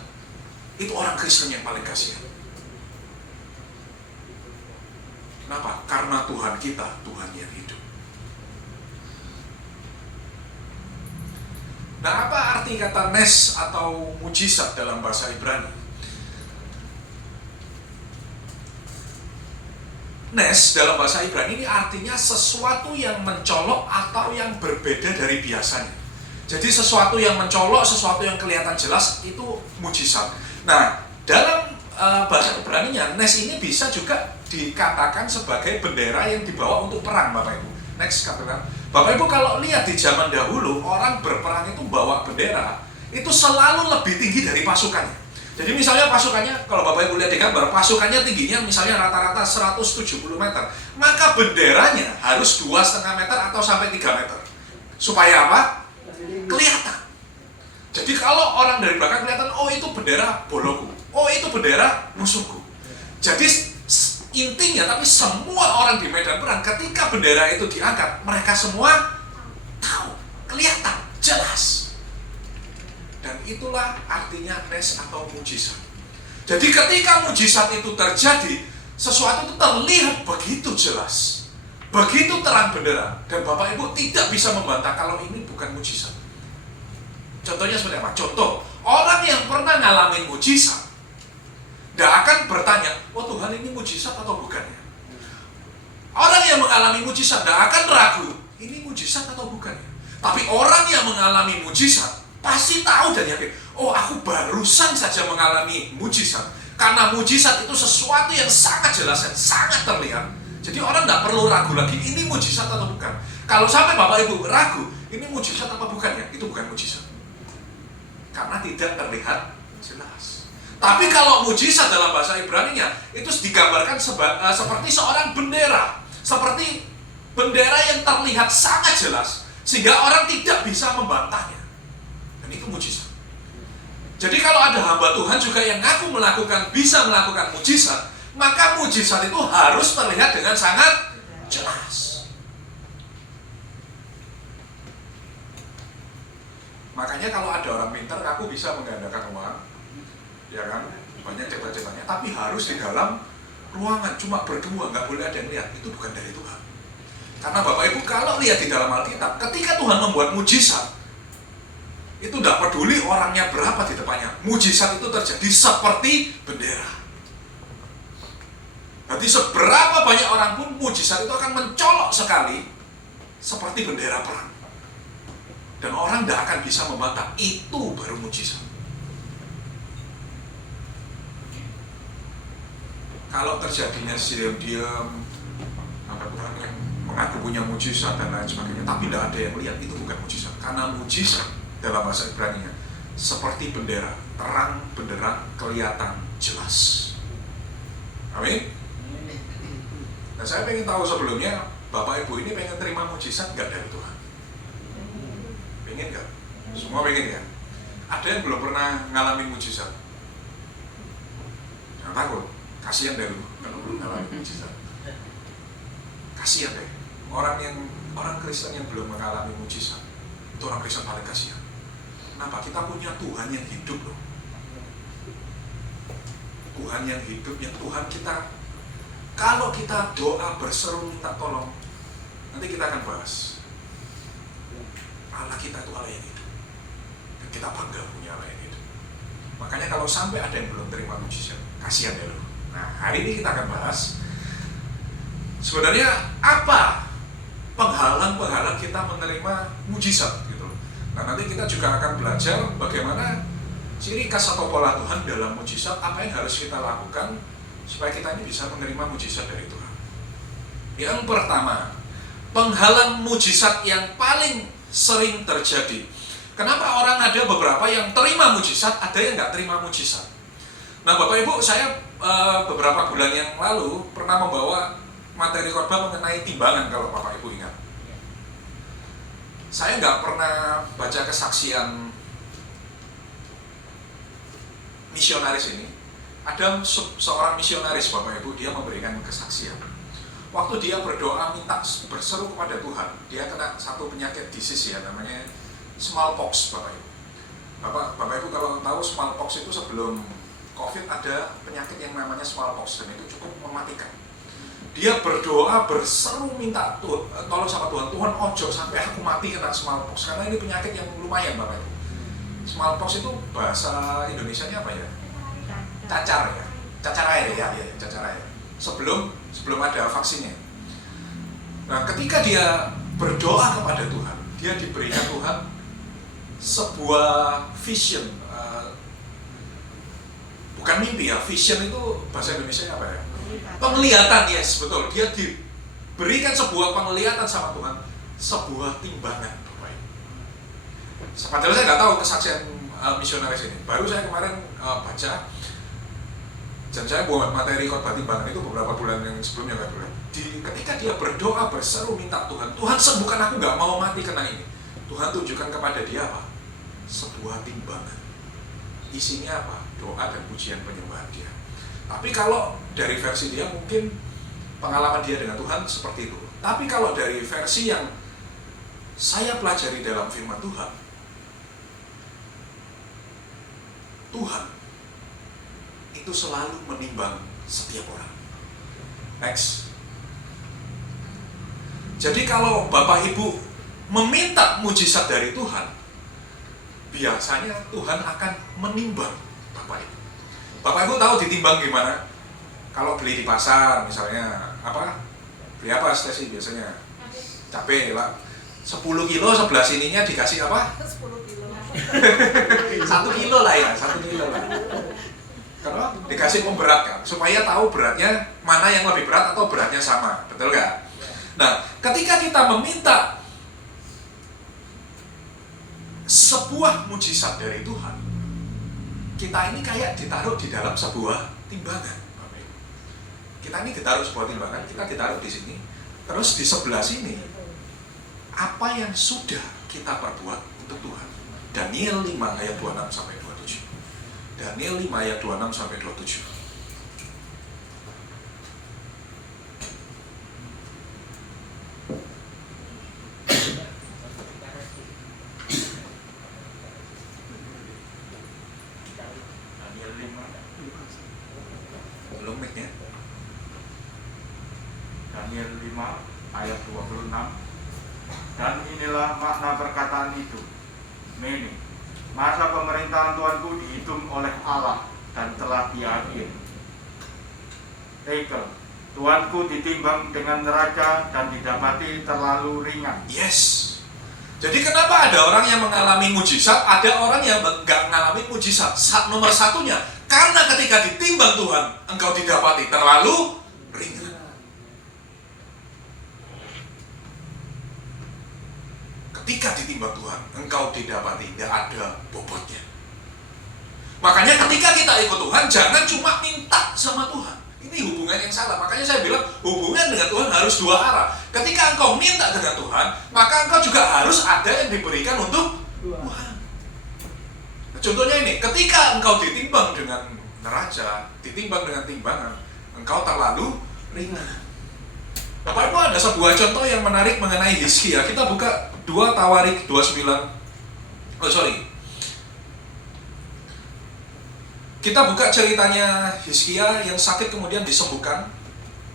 itu orang Kristen yang paling kasihan. Kenapa? Karena Tuhan kita, Tuhan yang hidup. Nah, apa arti kata nes atau mujizat dalam bahasa Ibrani? Nes dalam bahasa Ibrani ini artinya sesuatu yang mencolok atau yang berbeda dari biasanya. Jadi sesuatu yang mencolok, sesuatu yang kelihatan jelas itu mujizat. Nah, dalam bahasa Ibrani-nya, nes ini bisa juga dikatakan sebagai bendera yang dibawa untuk perang, Bapak Ibu. Next, katakan. Bapak Ibu kalau lihat di zaman dahulu, orang berperang itu bawa bendera, itu selalu lebih tinggi dari pasukannya. Jadi misalnya pasukannya, kalau Bapak Ibu lihat di gambar, pasukannya tingginya misalnya rata-rata 170 meter. Maka benderanya harus 2,5 meter atau sampai 3 meter. Supaya apa? Kelihatan. Jadi kalau orang dari belakang kelihatan, oh itu bendera boloku, oh itu bendera musuhku. Jadi intinya, tapi semua orang di medan perang, ketika bendera itu diangkat, mereka semua tahu, kelihatan, jelas. Dan itulah artinya nes atau mujizat. Jadi ketika mujizat itu terjadi, sesuatu itu terlihat begitu jelas, begitu terang benderang, dan Bapak Ibu tidak bisa membantah kalau ini bukan mujizat. Contohnya seperti apa? Contoh, orang yang pernah ngalamin mujizat tidak akan bertanya, oh Tuhan ini mujizat atau bukan ya? Orang yang mengalami mujizat tidak akan ragu, ini mujizat atau bukan ya? Tapi orang yang mengalami mujizat pasti tahu dan yakin, oh aku barusan saja mengalami mujizat. Karena mujizat itu sesuatu yang sangat jelas dan sangat terlihat. Jadi orang tidak perlu ragu lagi, ini mujizat atau bukan. Kalau sampai Bapak Ibu ragu, ini mujizat apa bukan ya? Itu bukan mujizat. Karena tidak terlihat jelas. Tapi kalau mujizat dalam bahasa Ibrani-nya, itu digambarkan seperti seorang bendera. Seperti bendera yang terlihat sangat jelas, sehingga orang tidak bisa membantahnya. Dan itu mujizat. Jadi kalau ada hamba Tuhan juga yang ngaku bisa melakukan mujizat, maka mujizat itu harus terlihat dengan sangat jelas. Makanya kalau ada orang pintar, aku bisa menggandakan uang, ya kan, banyak cepat-cepatnya, tapi harus di dalam ruangan, cuma berdua, nggak boleh ada yang lihat. Itu bukan dari Tuhan. Karena Bapak Ibu kalau lihat di dalam Alkitab, ketika Tuhan membuat mujizat, itu tidak peduli orangnya berapa di depannya, mujizat itu terjadi seperti bendera. Berarti seberapa banyak orang pun mujizat itu akan mencolok sekali seperti bendera perang. Dan orang tidak akan bisa membantah, itu baru mujizat. Kalau terjadinya diam-diam, apa Tuhan yang mengaku punya mujizat dan lain sebagainya, tapi tidak ada yang lihat, itu bukan mujizat. Karena mujizat dalam bahasa Ibrani-nya seperti bendera, terang benderang, kelihatan jelas. Amin. Nah, saya pengen tahu sebelumnya, Bapak Ibu ini pengen terima mujizat nggak dari Tuhan? Pengen nggak? Semua pengen ya? Ada yang belum pernah ngalamin mujizat? Jangan takut, kasihan deh lu kalau belum ngalamin mujizat. Kasihan deh, orang Kristen yang belum mengalami mujizat, itu orang Kristen paling kasihan. Kenapa? Kita punya Tuhan yang hidup loh. Tuhan yang hidup, yang Tuhan kita, kalau kita doa berseru minta tolong, nanti kita akan bahas. Allah kita itu Allah yang hidup, dan kita bangga punya Allah yang hidup. Makanya kalau sampai ada yang belum terima mujizat, kasihan deh loh. Nah, hari ini kita akan bahas sebenarnya apa penghalang-penghalang kita menerima mujizat gitu. Nah, nanti kita juga akan belajar bagaimana ciri khas atau pola Tuhan dalam mujizat, apa yang harus kita lakukan supaya kita ini bisa menerima mujizat dari Tuhan. Yang pertama, penghalang mujizat yang paling sering terjadi. Kenapa orang ada beberapa yang terima mujizat, ada yang nggak terima mujizat? Nah, Bapak Ibu, saya beberapa bulan yang lalu pernah membawa materi khotbah mengenai timbangan, kalau Bapak Ibu ingat. Saya nggak pernah baca kesaksian misionaris ini. Ada seorang misionaris, Bapak Ibu, dia memberikan kesaksian. Waktu dia berdoa minta berseru kepada Tuhan, dia kena satu penyakit disease ya, namanya smallpox, Bapak Ibu. Bapak Ibu kalau tahu smallpox itu sebelum COVID ada penyakit yang namanya smallpox, dan itu cukup mematikan. Dia berdoa berseru minta tolong sama Tuhan, Tuhan ojo sampai aku mati kena smallpox, karena ini penyakit yang lumayan, Bapak Ibu. Smallpox itu bahasa Indonesianya apa ya? Cacar ya, cacar air ya, cacar air. Sebelum ada vaksinnya. Nah, ketika dia berdoa kepada Tuhan, dia diberikan Tuhan sebuah vision, bukan mimpi ya, vision itu bahasa Indonesia apa ya? Penglihatan, yes, betul. Dia diberikan sebuah penglihatan sama Tuhan, sebuah timbangan, Bapak Ibu. Padahal saya nggak tahu kesaksian misionaris ini. Baru saya kemarin baca, dan saya buat materi khotbah timbangan itu beberapa bulan yang sebelumnya nggak boleh. Ketika dia berdoa berseru minta Tuhan, Tuhan sembuhkan aku, nggak mau mati kena ini. Tuhan tunjukkan kepada dia apa? Sebuah timbangan. Isinya apa? Doa dan pujian penyembahan dia. Tapi kalau dari versi dia mungkin pengalaman dia dengan Tuhan seperti itu. Tapi kalau dari versi yang saya pelajari dalam firman Tuhan, Tuhan itu selalu menimbang setiap orang. Next. Jadi kalau Bapak Ibu meminta mujizat dari Tuhan, biasanya Tuhan akan menimbang Bapak Ibu. Bapak Ibu tahu ditimbang gimana? Kalau beli di pasar misalnya, apa? Beli apa Stasi biasanya? Cabai lah. 10 kilo sebelah sininya dikasih apa? 10 kilo. 1 kilo lah ya, 1 kilo lah. Karena dikasih pemberat kan, supaya tahu beratnya mana yang lebih berat atau beratnya sama, betul nggak? Nah, ketika kita meminta sebuah mujizat dari Tuhan, kita ini kayak ditaruh di dalam sebuah timbangan. Kita ini ditaruh sebuah timbangan, kita ditaruh di sini, terus di sebelah sini apa yang sudah kita perbuat untuk Tuhan. Daniel 5 ayat 26 sampai 27. Daniel 5 ayat 26 sampai 27. Daniel 5. Belum mic-nya. Daniel 5 ayat 26. Dan inilah makna perkataan itu. Mene, masa pemerintahan Tuanku dihitung oleh Allah dan telah diakhiri. Tekel, Tuanku ditimbang dengan neraca dan didapati terlalu ringan. Yes. Jadi kenapa ada orang yang mengalami mujizat, ada orang yang nggak mengalami mujizat? Nomor satunya, karena ketika ditimbang Tuhan, engkau didapati terlalu ringan. Ketika ditimbang Tuhan, engkau didapati tidak ada bobotnya. Makanya ketika kita ikut Tuhan, jangan cuma minta sama Tuhan. Ini hubungan yang salah. Makanya saya bilang hubungan dengan Tuhan harus dua arah. Ketika engkau minta dengan Tuhan, maka engkau juga harus ada yang diberikan untuk Tuhan. Nah, contohnya ini, ketika engkau ditimbang dengan neraca, ditimbang dengan timbangan, engkau terlalu ringan. Bapak Ibu, ada sebuah contoh yang menarik mengenai Hizkia. Kita buka 2 Tawarik 29. Kita buka ceritanya Hizkia yang sakit kemudian disembuhkan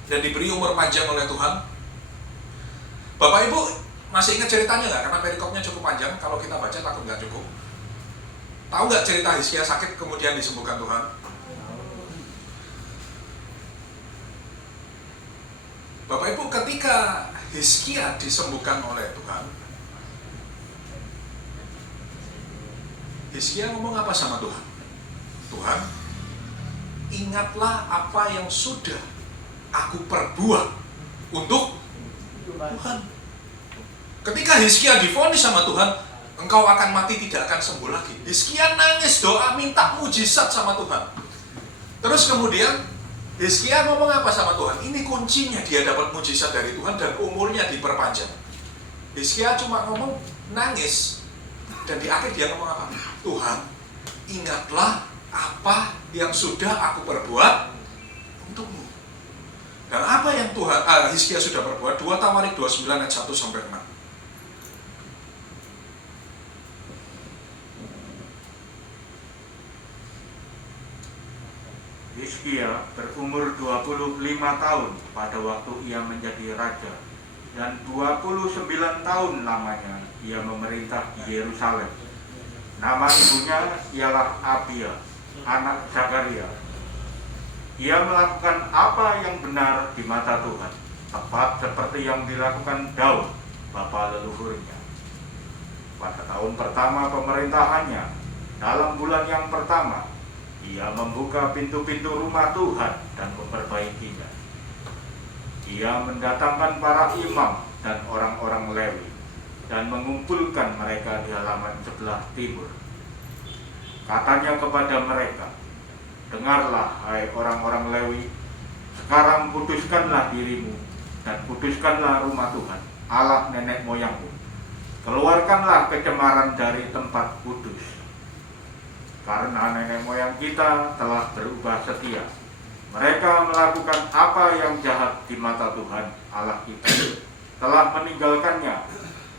dan diberi umur panjang oleh Tuhan. Bapak Ibu masih ingat ceritanya nggak? Karena perikopnya cukup panjang, kalau kita baca takut nggak cukup. Tahu nggak cerita Hizkia sakit kemudian disembuhkan Tuhan? Bapak Ibu, ketika Hizkia disembuhkan oleh Tuhan, Hizkia ngomong apa sama Tuhan? Tuhan, ingatlah apa yang sudah aku perbuat untuk Tuhan. Ketika Hizkia divonis sama Tuhan, engkau akan mati, tidak akan sembuh lagi. Hizkia nangis, doa, minta mujizat sama Tuhan. Terus kemudian Hizkia ngomong apa sama Tuhan? Ini kuncinya, dia dapat mujizat dari Tuhan dan umurnya diperpanjang. Hizkia cuma ngomong, nangis. Dan di akhir dia ngomong apa? Tuhan, ingatlah apa yang sudah aku perbuat untukmu. Dan apa yang Hizkia sudah perbuat? 2 Tawarik 29 ayat 1-6. Hizkia berumur 25 tahun pada waktu ia menjadi raja, dan 29 tahun lamanya ia memerintah di Yerusalem. Nama ibunya ialah Abia, anak Zakaria. Ia melakukan apa yang benar di mata Tuhan, tepat seperti yang dilakukan Daud, bapa leluhurnya. Pada tahun pertama pemerintahannya, dalam bulan yang pertama, ia membuka pintu-pintu rumah Tuhan dan memperbaikinya. Ia mendatangkan para imam dan orang-orang Lewi dan mengumpulkan mereka di halaman sebelah timur. Katanya kepada mereka, dengarlah hai orang-orang Lewi, sekarang kuduskanlah dirimu dan kuduskanlah rumah Tuhan, Allah nenek moyangmu. Keluarkanlah kecemaran dari tempat kudus. Karena nenek moyang kita telah berubah setia. Mereka melakukan apa yang jahat di mata Tuhan Allah kita, telah meninggalkannya.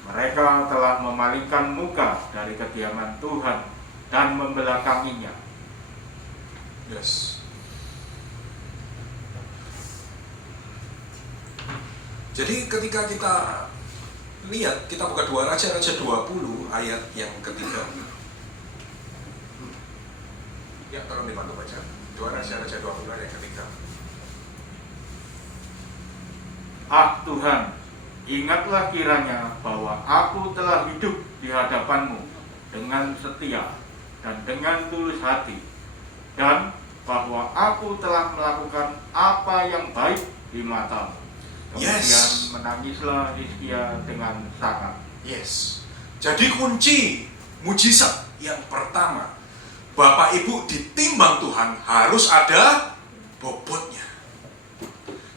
Mereka telah memalingkan muka dari kediaman Tuhan dan membelakanginya. Yes. Jadi ketika kita lihat, kita buka 2 Raja-Raja 20 ayat yang ketiga. Ya, tolong dibantu baca. 2 Raja-Raja 20 ayat yang ketiga. Ah Tuhan, ingatlah kiranya bahwa aku telah hidup di hadapanmu dengan setia dan dengan tulus hati, dan bahwa aku telah melakukan apa yang baik di matamu. Kemudian menangislah Hizkia dengan sangat. Yes. Jadi kunci mujizat yang pertama, Bapak Ibu, ditimbang Tuhan harus ada bobotnya.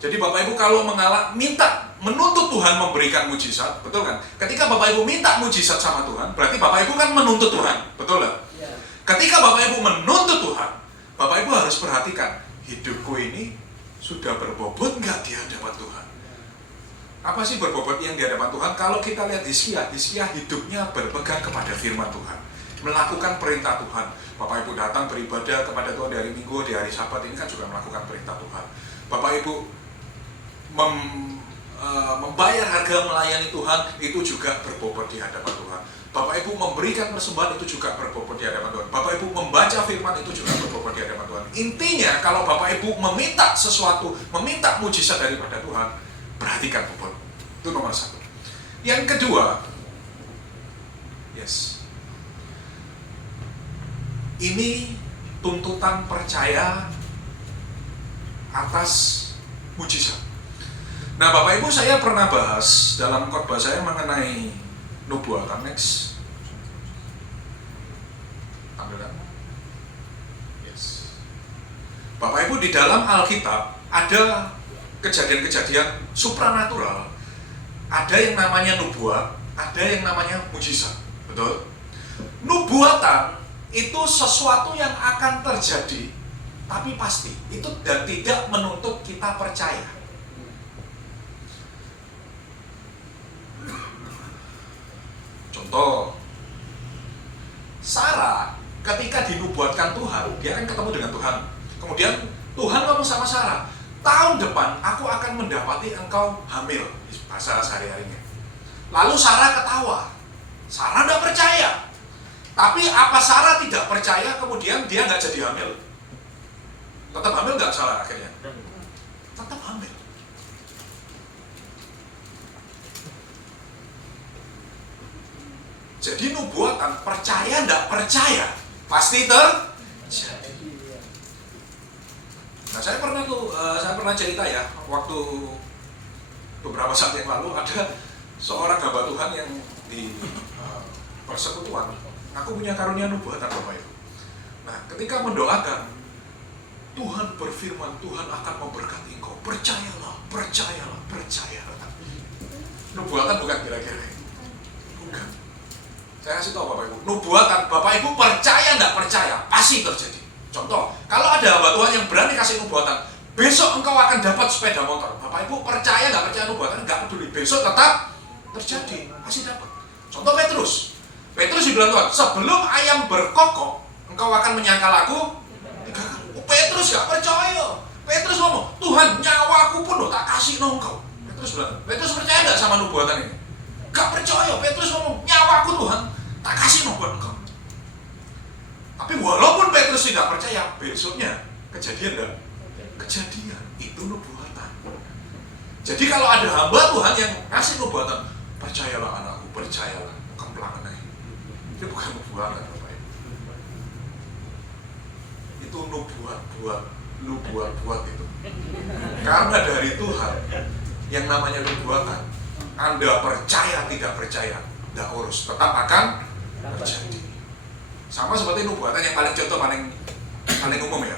Jadi Bapak Ibu kalau minta, menuntut Tuhan memberikan mujizat, betul kan? Ketika Bapak Ibu minta mujizat sama Tuhan, berarti Bapak Ibu kan menuntut Tuhan, betul kan? Ketika Bapak Ibu menuntut Tuhan, Bapak Ibu harus perhatikan, hidupku ini sudah berbobot nggak di hadapan Tuhan? Apa sih berbobot yang di hadapan Tuhan? Kalau kita lihat Hizkia hidupnya berpegang kepada firman Tuhan. melakukan perintah Tuhan. Bapak Ibu datang beribadah kepada Tuhan di hari Minggu, di hari Sabat, ini kan juga melakukan perintah Tuhan. Bapak Ibu membayar harga melayani Tuhan, itu juga berbobot di hadapan Tuhan. Bapak Ibu memberikan persembahan, itu juga berbobot di hadapan Tuhan. Bapak Ibu membaca firman, itu juga berbobot di hadapan Tuhan. Intinya, kalau Bapak Ibu meminta sesuatu, meminta mujizat daripada Tuhan, perhatikan bobot. Itu nomor satu. Yang kedua, ini tuntutan percaya atas mujizat. Nah, Bapak Ibu, saya pernah bahas dalam khotbah saya mengenai nubuatan. Next. Tampilkan. Yes. Bapak Ibu, di dalam Alkitab ada kejadian-kejadian supranatural. Ada yang namanya nubuat, ada yang namanya mujizat. Betul? Nubuatan itu sesuatu yang akan terjadi, tapi pasti. Itu dan tidak menuntut kita percaya. Contoh, Sarah ketika dinubuatkan Tuhan, dia kan ketemu dengan Tuhan. Kemudian Tuhan ngomong sama Sarah, tahun depan aku akan mendapati engkau hamil, bahasa sehari-harinya. Lalu Sarah ketawa. Sarah tidak percaya. Tapi apa Sarah tidak percaya kemudian dia nggak jadi hamil? Tetap hamil nggak Sarah akhirnya? Tetap hamil. Jadi nubuatan, percaya tidak percaya pasti terjadi. Nah, saya pernah cerita ya, waktu beberapa saat yang lalu ada seorang hamba Tuhan yang di persekutuan, aku punya karunia nubuatan Bapak Ibu. Nah, ketika mendoakan, Tuhan berfirman, Tuhan akan memberkati engkau, percayalah, percayalah, percayalah. Nubuatan bukan kira-kira itu, bukan. Saya kasih tahu Bapak Ibu, nubuatan, Bapak Ibu percaya nggak percaya, pasti terjadi. Contoh, kalau ada hamba Tuhan yang berani kasih nubuatan, besok engkau akan dapat sepeda motor. Bapak Ibu percaya nggak percaya nubuatan, nggak peduli, besok tetap terjadi, pasti dapat. Contoh Petrus dibilang Tuhan, sebelum ayam berkokok, engkau akan menyangkal aku 3 kali. Petrus nggak percaya. Petrus ngomong, Tuhan, nyawaku pun tak kasih engkau. Petrus percaya nggak sama nubuatan ini? Gak percaya. Petrus ngomong, nyawaku Tuhan tak kasih buat engkau. Tapi walaupun Petrus tidak percaya, besoknya kejadian enggak? Kejadian, itu nubuatan. Jadi kalau ada hamba Tuhan yang ngasih nubuatan, percayalah anakku, percayalah, kemplangan aja. Itu bukan nubuatan Bapak Ibu. Itu nubuat itu. Karena dari Tuhan yang namanya nubuatan, Anda percaya tidak percaya, tidak urus, tetap akan terjadi. Sama seperti nubuatan yang paling contoh, paling umum ya.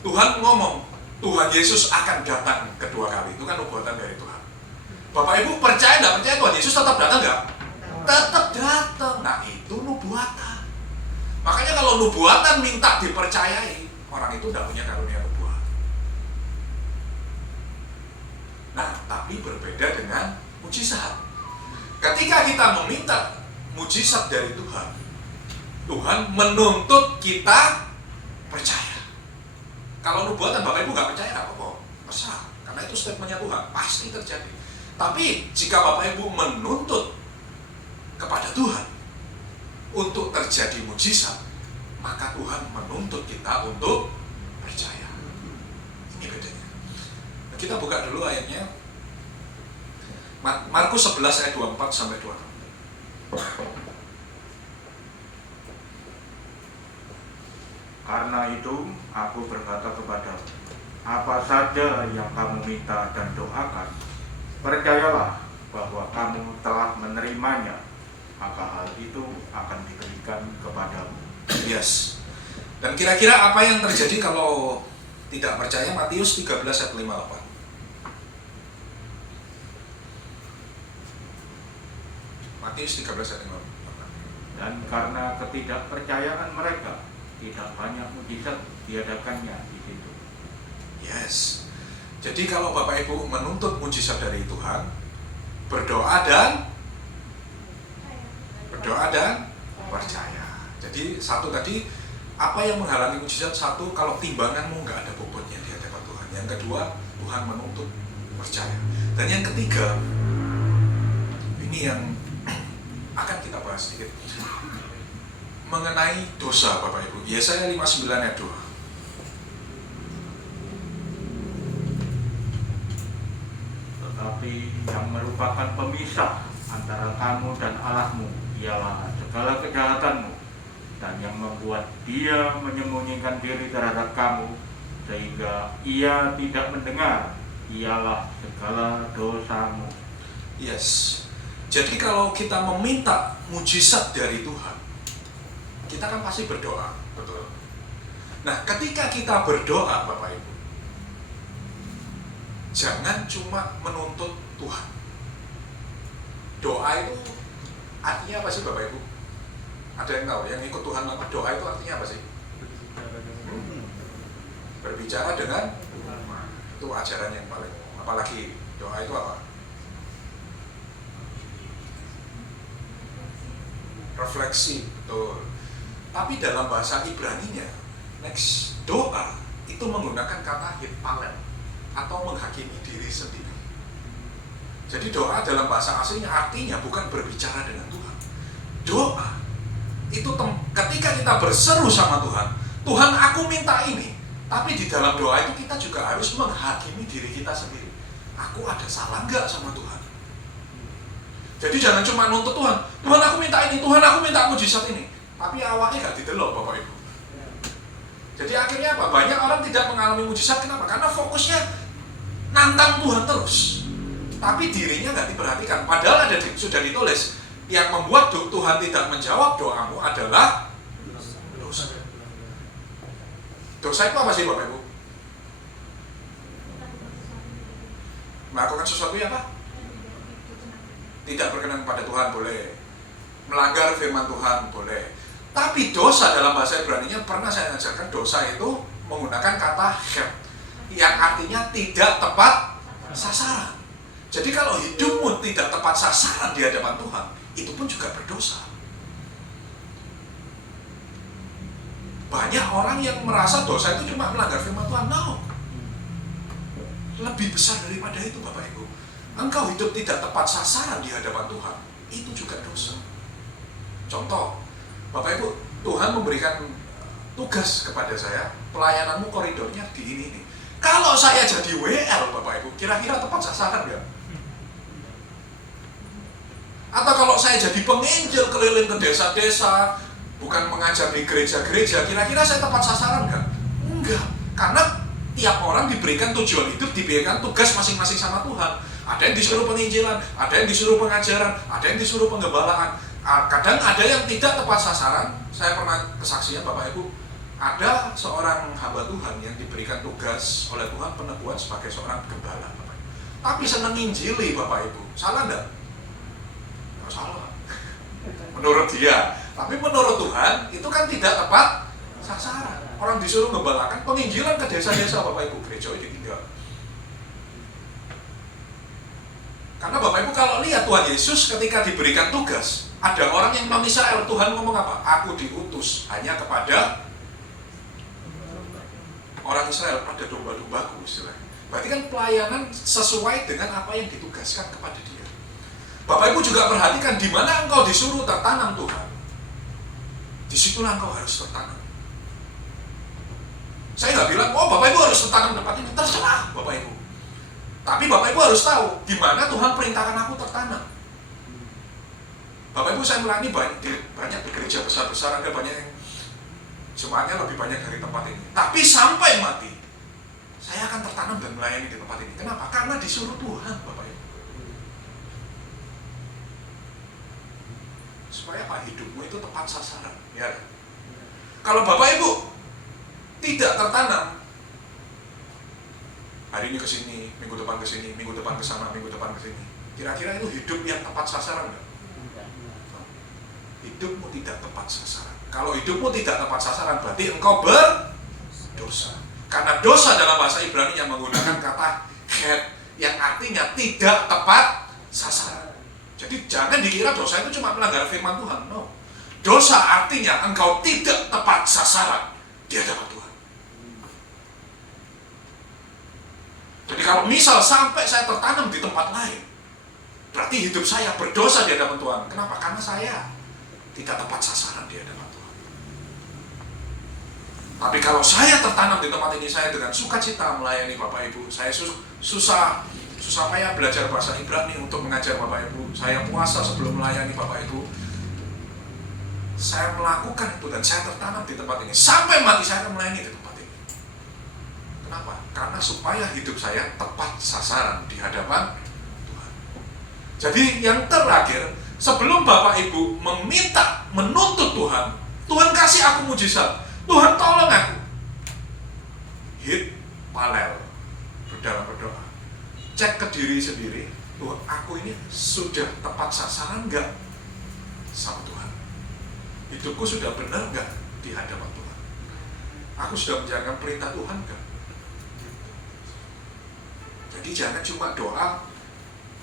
Tuhan ngomong, Tuhan Yesus akan datang kedua kali. Itu kan nubuatan dari Tuhan. Bapak Ibu percaya nggak percaya Tuhan Yesus tetap datang nggak? Tetap datang. Nah, itu nubuatan. Makanya kalau nubuatan minta dipercayai, orang itu tidak punya karunia nubuat. Nah, tapi berbeda dengan mujizat. Ketika kita meminta mujizat dari Tuhan, Tuhan menuntut kita percaya. Kalau nubuatan Bapak Ibu nggak percaya, nggak apa-apa, percaya, karena itu statementnya Tuhan, pasti terjadi. Tapi jika Bapak Ibu menuntut kepada Tuhan untuk terjadi mujizat, maka Tuhan menuntut kita untuk percaya. Ini bedanya. Kita buka dulu ayatnya. Markus 11 ayat 24 sampai 26. Karena itu aku berkata kepadamu, apa saja yang kamu minta dan doakan, percayalah bahwa kamu telah menerimanya, maka hal itu akan diberikan kepadamu. Yes. Dan kira-kira apa yang terjadi kalau tidak percaya? Matius 13 ayat 58. Matius 13 ayat 58. Dan karena ketidakpercayaan mereka, tidak banyak mujizat diadakannya di situ. Yes. Jadi kalau Bapak Ibu menuntut mujizat dari Tuhan, berdoa dan percaya. Jadi satu tadi, apa yang menghalangi mujizat? Satu, kalau timbanganmu nggak ada bobotnya di hadapan Tuhan. Yang kedua, Tuhan menuntut percaya. Dan yang ketiga, ini yang akan kita bahas sedikit, mengenai dosa Bapak Ibu. Yesaya 59 ayat 2. Tetapi yang merupakan pemisah antara kamu dan Allahmu ialah segala kejahatanmu, dan yang membuat dia menyembunyikan diri terhadap kamu sehingga ia tidak mendengar ialah segala dosamu. Yes. Jadi kalau kita meminta mujizat dari Tuhan, kita kan pasti berdoa, betul. Nah, ketika kita berdoa Bapak Ibu, jangan cuma menuntut Tuhan. Doa itu artinya apa sih Bapak Ibu? Ada yang tahu? Yang ikut Tuhan apa? Doa itu artinya apa sih? Berbicara dengan Tuhan. Itu ajaran yang paling. Apalagi doa itu apa? Refleksi, betul. Tapi dalam bahasa Ibraninya, next, doa itu menggunakan kata hitpalen atau menghakimi diri sendiri. Jadi doa dalam bahasa aslinya artinya bukan berbicara dengan Tuhan. Doa itu ketika kita berseru sama Tuhan, Tuhan aku minta ini. Tapi di dalam doa itu kita juga harus menghakimi diri kita sendiri. Aku ada salah nggak sama Tuhan? Jadi jangan cuma nuntut Tuhan, Tuhan aku minta ini, Tuhan aku minta mujizat ini. Tapi awalnya nggak didelok Bapak Ibu. Jadi akhirnya apa? Banyak orang tidak mengalami mujizat. Kenapa? Karena fokusnya nantang Tuhan terus. Tapi dirinya nggak diperhatikan. Padahal sudah ditulis, yang membuat Tuhan tidak menjawab doamu adalah dosa. Dosa itu apa sih Bapak Ibu? Melakukan sesuatu yang apa? Tidak berkenan kepada Tuhan, boleh. Melanggar firman Tuhan, boleh. Tapi dosa dalam bahasa Ibraninya pernah saya ajarkan, dosa itu menggunakan kata het, yang artinya tidak tepat sasaran. Jadi kalau hidupmu tidak tepat sasaran di hadapan Tuhan, itu pun juga berdosa. Banyak orang yang merasa dosa itu cuma melanggar firman Tuhan. No. Lebih besar daripada itu Bapak Ibu. Engkau hidup tidak tepat sasaran di hadapan Tuhan, itu juga dosa. Contoh, Bapak Ibu, Tuhan memberikan tugas kepada saya, pelayananmu koridornya di ini. Kalau saya jadi WL Bapak Ibu, kira-kira tepat sasaran nggak? Atau kalau saya jadi penginjil keliling ke desa-desa, bukan mengajar di gereja-gereja, kira-kira saya tepat sasaran nggak? Enggak, karena tiap orang diberikan tujuan hidup, diberikan tugas masing-masing sama Tuhan. Ada yang disuruh penginjilan, ada yang disuruh pengajaran, ada yang disuruh penggembalaan. Kadang ada yang tidak tepat sasaran. Saya pernah kesaksian Bapak Ibu, ada seorang hamba Tuhan yang diberikan tugas oleh Tuhan peneguhan sebagai seorang gembala Bapak Ibu. Tapi senang nginjili Bapak Ibu. Salah enggak? Nggak salah. Menurut dia. Tapi menurut Tuhan itu kan tidak tepat sasaran. Orang disuruh gembalakan penginjilan ke desa-desa Bapak Ibu, gereja itu tidak. Karena Bapak Ibu kalau lihat Tuhan Yesus ketika diberikan tugas, ada orang yang non Israel, Tuhan ngomong apa? Aku diutus hanya kepada orang Israel, pada domba-dombaku istilahnya. Berarti kan pelayanan sesuai dengan apa yang ditugaskan kepada dia. Bapak Ibu juga perhatikan di mana engkau disuruh tertanam Tuhan. Disitulah engkau harus tertanam. Saya nggak bilang, oh Bapak Ibu harus tertanam tempat ini, terserah Bapak Ibu. Tapi Bapak Ibu harus tahu di mana Tuhan perintahkan aku tertanam. Bapak Ibu, saya melayani banyak di gereja besar-besar, ada banyak yang jemaatnya lebih banyak dari tempat ini. Tapi sampai mati, saya akan tertanam dan melayani di tempat ini. Kenapa? Karena disuruh Tuhan, Bapak Ibu. Supaya apa? Hidupmu itu tepat sasaran. Ya. Kalau Bapak Ibu tidak tertanam, hari ini ke sini, minggu depan ke sini, minggu depan ke sana, minggu depan ke sini. Kira-kira itu hidup yang tepat sasaran enggak? Hidupmu tidak tepat sasaran. Kalau hidupmu tidak tepat sasaran, berarti engkau berdosa. Karena dosa dalam bahasa Ibrani yang menggunakan kata het, yang artinya tidak tepat sasaran. Jadi jangan dikira dosa itu cuma melanggar firman Tuhan. No. Dosa artinya engkau tidak tepat sasaran di hadapan Tuhan. Jadi kalau misal sampai saya tertanam di tempat lain, berarti hidup saya berdosa di hadapan Tuhan. Kenapa? Karena saya tidak tepat sasaran di hadapan Tuhan. Tapi kalau saya tertanam di tempat ini, saya dengan sukacita melayani Bapak Ibu. Saya susah payah belajar bahasa Ibrani untuk mengajar Bapak Ibu. Saya puasa sebelum melayani Bapak Ibu. Saya melakukan itu dan saya tertanam di tempat ini. Sampai mati saya akan melayani di tempat ini. Kenapa? Karena supaya hidup saya tepat sasaran di hadapan Tuhan. Jadi yang terakhir, sebelum Bapak Ibu meminta, menuntut Tuhan, Tuhan kasih aku mujizat, Tuhan tolong aku. Hit palel, berdoa. Cek ke diri sendiri, Tuhan, aku ini sudah tepat sasaran enggak sama Tuhan? Hidupku sudah benar enggak di hadapan Tuhan? Aku sudah menjalankan perintah Tuhan enggak? Jadi jangan cuma doa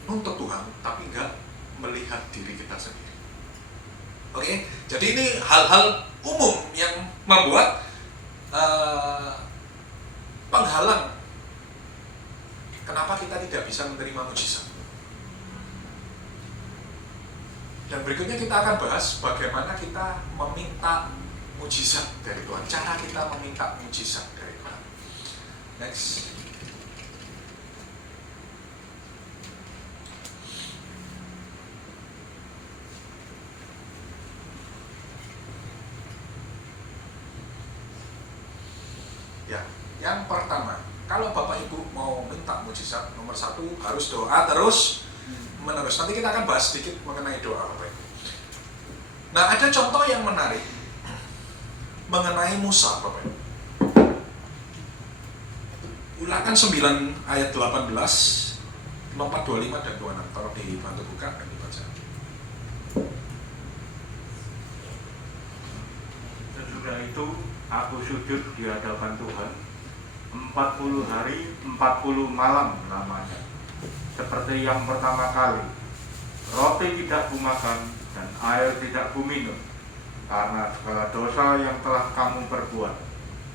nuntut Tuhan, tapi enggak melihat diri kita sendiri. Oke, jadi ini hal-hal umum yang membuat penghalang kenapa kita tidak bisa menerima mujizat. Dan berikutnya kita akan bahas bagaimana kita meminta mujizat dari Tuhan, cara kita meminta mujizat dari Tuhan. Next. Ya, yang pertama, kalau Bapak Ibu mau minta mujizat, nomor satu harus doa terus menerus. Nanti kita akan bahas sedikit mengenai doa Bapak Ibu. Nah, ada contoh yang menarik mengenai Musa Bapak Ibu. Ulangan 9 ayat 18, lompat 25 dan 26. Tolong dibantu buka dan dibaca. Sesudah itu aku sujud di hadapan Tuhan 40 hari 40 malam lamanya. Seperti yang pertama kali, roti tidak kumakan dan air tidak kuminum, karena segala dosa yang telah kamu perbuat,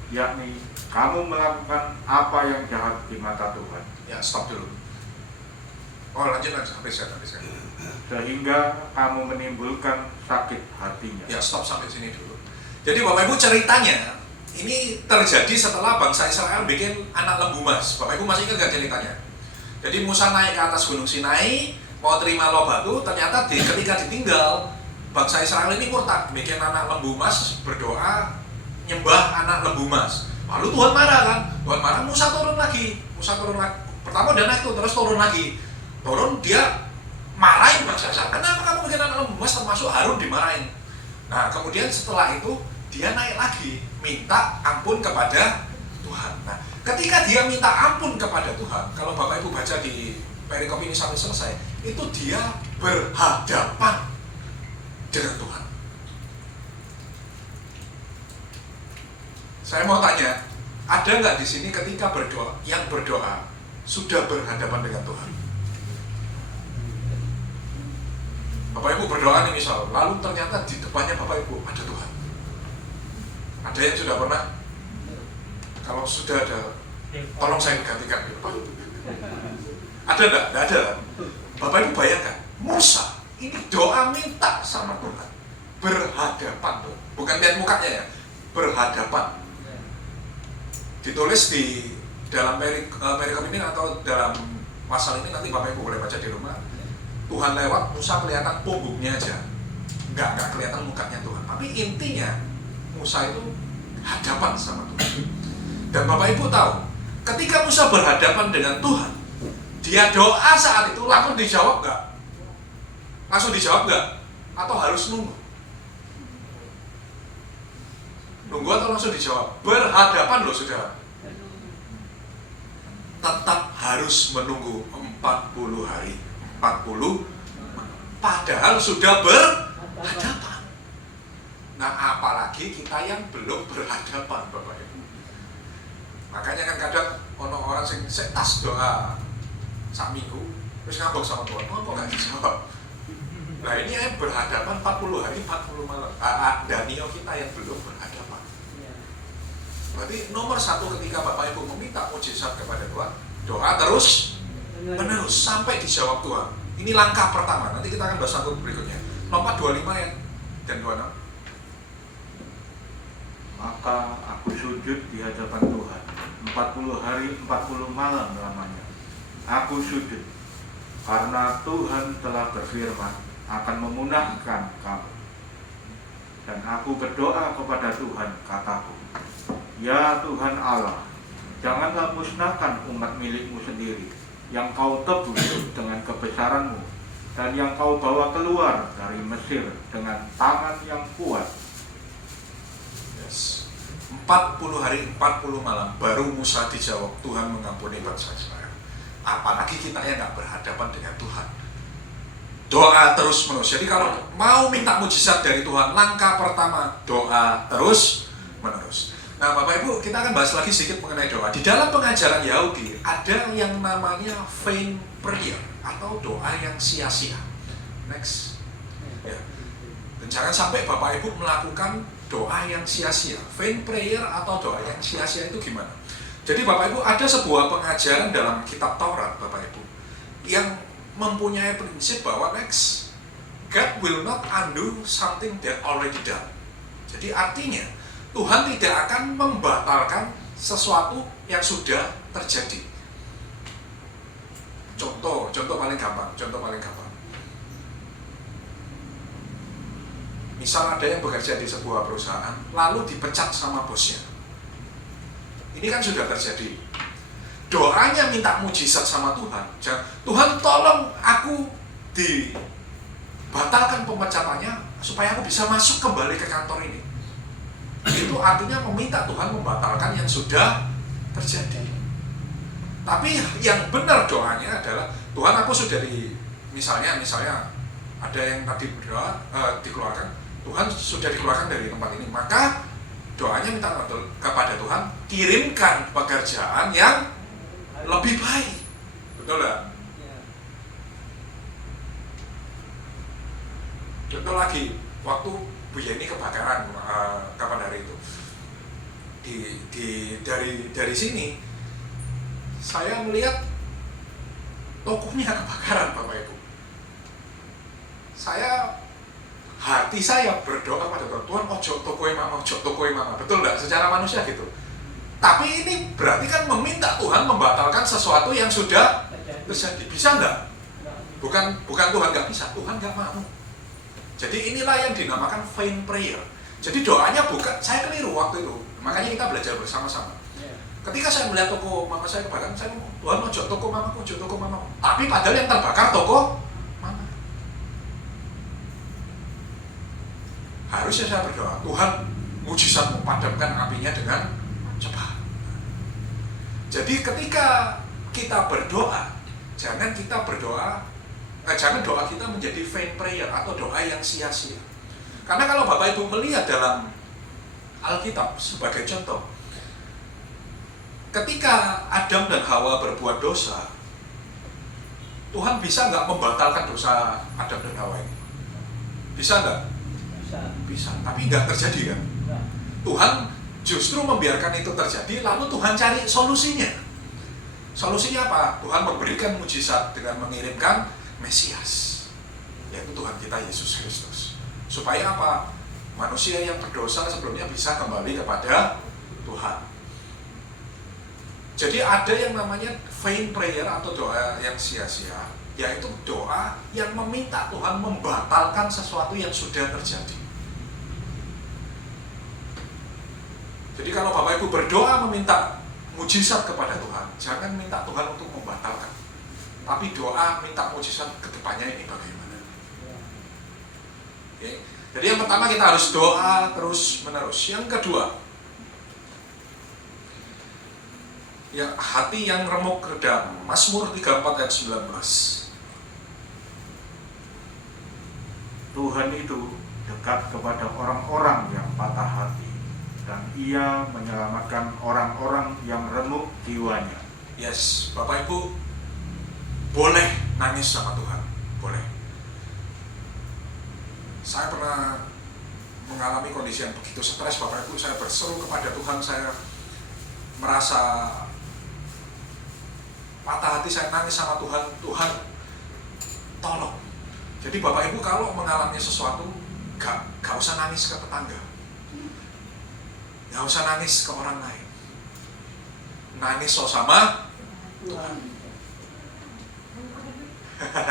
yakni kamu melakukan apa yang jahat di mata Tuhan. Ya, stop dulu. Oh, lanjut sampai saya. Sehingga kamu menimbulkan sakit hatinya. Ya, stop sampai sini dulu. Jadi Bapak Ibu ceritanya ini terjadi setelah bangsa Israel bikin anak lembu mas. Bapak Ibu masih ingat gak ceritanya? Jadi Musa naik ke atas gunung Sinai, mau terima loh batu, ternyata ketika ditinggal, bangsa Israel ini murtad, bikin anak lembu mas, berdoa, nyembah anak lembu mas. Lalu Tuhan marah kan? Tuhan marah, Musa turun lagi. Pertama dia naik tuh, terus turun lagi. Turun, dia marahin bangsa Israel. Kenapa kamu bikin anak lembu mas, termasuk Harun dimarahin? Nah, kemudian setelah itu, dia naik lagi, minta ampun kepada Tuhan. Nah, ketika dia minta ampun kepada Tuhan, kalau Bapak Ibu baca di perikop ini sampai selesai, itu dia berhadapan dengan Tuhan. Saya mau tanya, ada nggak di sini ketika yang berdoa sudah berhadapan dengan Tuhan? Bapak Ibu berdoa nih misal, lalu ternyata di depannya Bapak Ibu ada Tuhan. Ada yang sudah pernah? Kalau sudah ada, tolong saya gantikan dulu Pak. Ada enggak? Enggak ada. Bapak Ibu bayangkan, Musa ini doa minta sama Tuhan, berhadapan tuh, bukan lihat mukanya ya, berhadapan. Ditulis di dalam perikop ini atau dalam pasal ini, nanti Bapak Ibu boleh baca di rumah. Tuhan lewat, Musa kelihatan punggungnya aja, nggak kelihatan mukanya Tuhan. Tapi intinya Musa itu hadapan sama Tuhan. Dan Bapak Ibu tahu, ketika Musa berhadapan dengan Tuhan, dia doa saat itu langsung dijawab nggak? Langsung dijawab nggak? Atau harus nunggu? Nunggu atau langsung dijawab? Berhadapan loh saudara. Tetap harus menunggu 40 hari. 40 padahal sudah berhadapan. Nah, apalagi kita yang belum berhadapan Bapak Ibu. Makanya kan kadang orang sing tas doa sak minggu terus ngambek sama Tuhan, kok nggak dijawab? Nah ini yang berhadapan 40 hari 40 malam. Danio kita yang belum berhadapan. Berarti nomor satu ketika Bapak Ibu meminta mujizat kepada Tuhan, doa terus menerus sampai dijawab Tuhan. Ini langkah pertama. Nanti kita akan bahas satu berikutnya. Nomor 25 ya dan 26. Maka aku sujud di hadapan Tuhan 40 hari 40 malam lamanya. Aku sujud karena Tuhan telah berfirman akan memunahkan kamu. Dan aku berdoa kepada Tuhan, kataku, ya Tuhan Allah, janganlah musnahkan umat milikmu sendiri yang kau tebus dengan kebesaranmu dan yang kau bawa keluar dari Mesir dengan tangan yang kuat. 40 hari 40 malam baru Musa dijawab Tuhan mengampuni bangsa Israel. Apalagi kita yang gak berhadapan dengan Tuhan. Doa terus menerus. Jadi kalau mau minta mujizat dari Tuhan, langkah pertama doa terus menerus. Nah Bapak Ibu, kita akan bahas lagi sedikit mengenai doa. Di dalam pengajaran Yahudi ada yang namanya vain prayer atau doa yang sia-sia. Next. Ya. Dan jangan sampai Bapak Ibu melakukan doa yang sia-sia. Vain prayer atau doa yang sia-sia itu gimana? Jadi Bapak Ibu, ada sebuah pengajaran dalam kitab Taurat Bapak Ibu yang mempunyai prinsip bahwa next, God will not undo something that already done. Jadi artinya Tuhan tidak akan membatalkan sesuatu yang sudah terjadi. Contoh paling gampang. Misal ada yang bekerja di sebuah perusahaan, lalu dipecat sama bosnya. Ini kan sudah terjadi. Doanya minta mujizat sama Tuhan. Tuhan tolong aku dibatalkan pemecatannya supaya aku bisa masuk kembali ke kantor ini. Itu artinya meminta Tuhan membatalkan yang sudah terjadi. Tapi yang benar doanya adalah, Tuhan aku sudah misalnya ada yang tadi berdoa dikeluarkan, Tuhan sudah dikeluarkan dari tempat ini, maka doanya minta kepada Tuhan, kirimkan pekerjaan yang lebih baik. Betul nggak? Contoh lagi, waktu Bu Yeni kebakaran kapan hari itu, dari sini saya melihat tokonya kebakaran Bapak Ibu. Hati saya berdoa pada Tuhan, ojo tokoe mama, betul nggak? Secara manusia gitu. Tapi ini berarti kan meminta Tuhan membatalkan sesuatu yang sudah terjadi. Bisa nggak? Bukan Tuhan nggak bisa, Tuhan nggak mau. Jadi inilah yang dinamakan vain prayer. Jadi doanya bukan, saya keliru waktu itu. Makanya kita belajar bersama-sama. Ketika saya melihat toko mama saya kebakaran, saya ngomong, Tuhan ojo toko mama. Tapi padahal yang terbakar toko mama. Harusnya saya berdoa, Tuhan mujizatmu padamkan apinya dengan cepat. Jadi ketika kita berdoa, jangan doa kita menjadi vain prayer atau doa yang sia-sia. Karena kalau Bapak Ibu melihat dalam Alkitab sebagai contoh, ketika Adam dan Hawa berbuat dosa, Tuhan bisa nggak membatalkan dosa Adam dan Hawa ini? Bisa nggak? Bisa, tapi nggak terjadi kan? Tuhan justru membiarkan itu terjadi, lalu Tuhan cari solusinya. Solusinya apa? Tuhan memberikan mujizat dengan mengirimkan Mesias, yaitu Tuhan kita Yesus Kristus. Supaya apa? Manusia yang berdosa sebelumnya bisa kembali kepada Tuhan. Jadi ada yang namanya vain prayer atau doa yang sia-sia, yaitu doa yang meminta Tuhan membatalkan sesuatu yang sudah terjadi. Jadi kalau Bapak Ibu berdoa meminta mujizat kepada Tuhan, jangan minta Tuhan untuk membatalkan, tapi doa minta mujizat ke depannya ini bagaimana. Oke. Jadi yang pertama kita harus doa terus menerus. Yang kedua, ya, hati yang remuk redam. Mazmur 34 ayat 19. Tuhan itu dekat kepada orang-orang yang patah hati, dan Ia menyelamatkan orang-orang yang remuk jiwanya. Yes, Bapak Ibu boleh nangis sama Tuhan, boleh. Saya pernah mengalami kondisi yang begitu stres, Bapak Ibu. Saya berseru kepada Tuhan, saya merasa patah hati, saya nangis sama Tuhan, Tuhan tolong. Jadi Bapak Ibu kalau mengalami sesuatu, gak usah nangis ke tetangga, gak usah nangis ke orang lain, nangis sama Tuhan.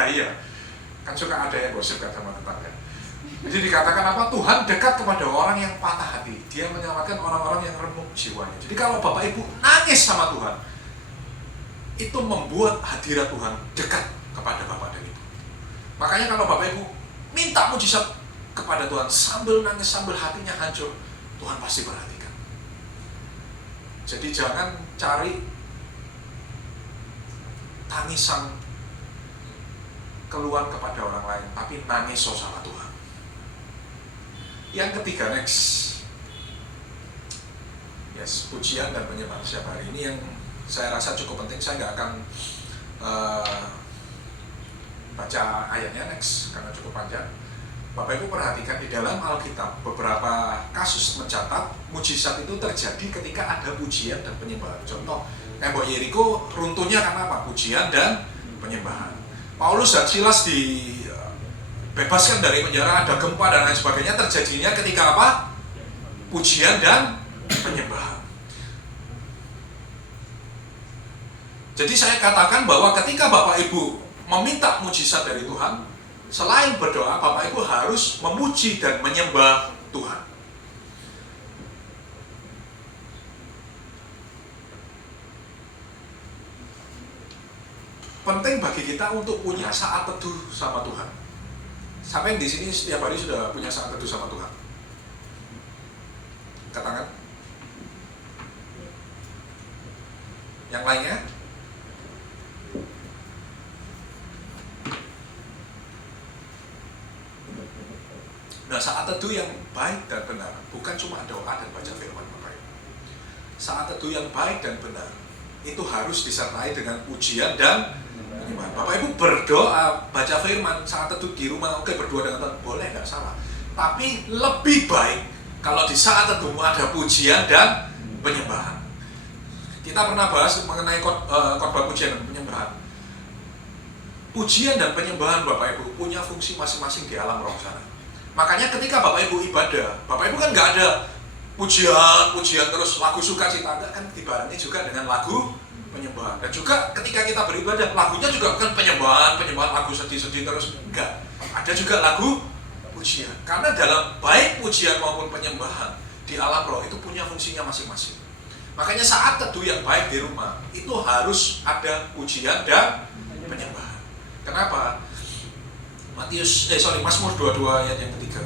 Iya, kan suka ada yang gosip kan sama tetangga. Jadi dikatakan apa? Tuhan dekat kepada orang yang patah hati. Dia menyelamatkan orang-orang yang remuk jiwanya. Jadi kalau Bapak Ibu nangis sama Tuhan, itu membuat hadirat Tuhan dekat kepada Bapak dan Ibu. Makanya kalau Bapak Ibu minta mujizat kepada Tuhan sambil nangis, sambil hatinya hancur, Tuhan pasti perhatikan. Jadi jangan cari tangisan keluar kepada orang lain, tapi nangis sama Tuhan. Yang ketiga, next. Yes, pujian dan penyembahan setiap hari. Ini yang saya rasa cukup penting. Saya nggak akan baca ayatnya next karena cukup panjang. Bapak Ibu perhatikan di dalam Alkitab beberapa kasus mencatat mujizat itu terjadi ketika ada pujian dan penyembahan. Contoh, tembok Yeriko runtuhnya karena apa? Pujian dan penyembahan. Paulus dan Silas dibebaskan dari penjara, ada gempa dan lain sebagainya, terjadinya ketika apa? Pujian dan penyembahan. Jadi saya katakan bahwa ketika Bapak Ibu meminta mujizat dari Tuhan, selain berdoa, Bapak Ibu harus memuji dan menyembah Tuhan. Penting bagi kita untuk punya saat teduh sama Tuhan. Siapa yang di sini setiap hari sudah punya saat teduh sama Tuhan? Katakan. Yang lainnya? Nah, saat teduh yang baik dan benar bukan cuma doa dan baca firman Bapak Ibu. Saat teduh yang baik dan benar itu harus disertai dengan pujian dan penyembahan. Bapak Ibu berdoa, baca firman saat teduh di rumah, oke, berdoa dengan Tuhan, boleh, nggak salah. Tapi lebih baik kalau di saat teduhmu ada pujian dan penyembahan. Kita pernah bahas mengenai khotbah pujian dan penyembahan. Pujian dan penyembahan Bapak Ibu punya fungsi masing-masing di alam roh sana. Makanya ketika Bapak Ibu ibadah, Bapak Ibu kan nggak ada pujian terus lagu sukacita, enggak, kan dibarengi juga dengan lagu penyembahan. Dan juga ketika kita beribadah, lagunya juga bukan penyembahan lagu sedih-sedih terus, enggak. Ada juga lagu pujian. Karena dalam baik pujian maupun penyembahan di alam roh itu punya fungsinya masing-masing. Makanya saat teduh yang baik di rumah itu harus ada pujian dan penyembahan. Kenapa? Mazmur 22 ayat yang ketiga.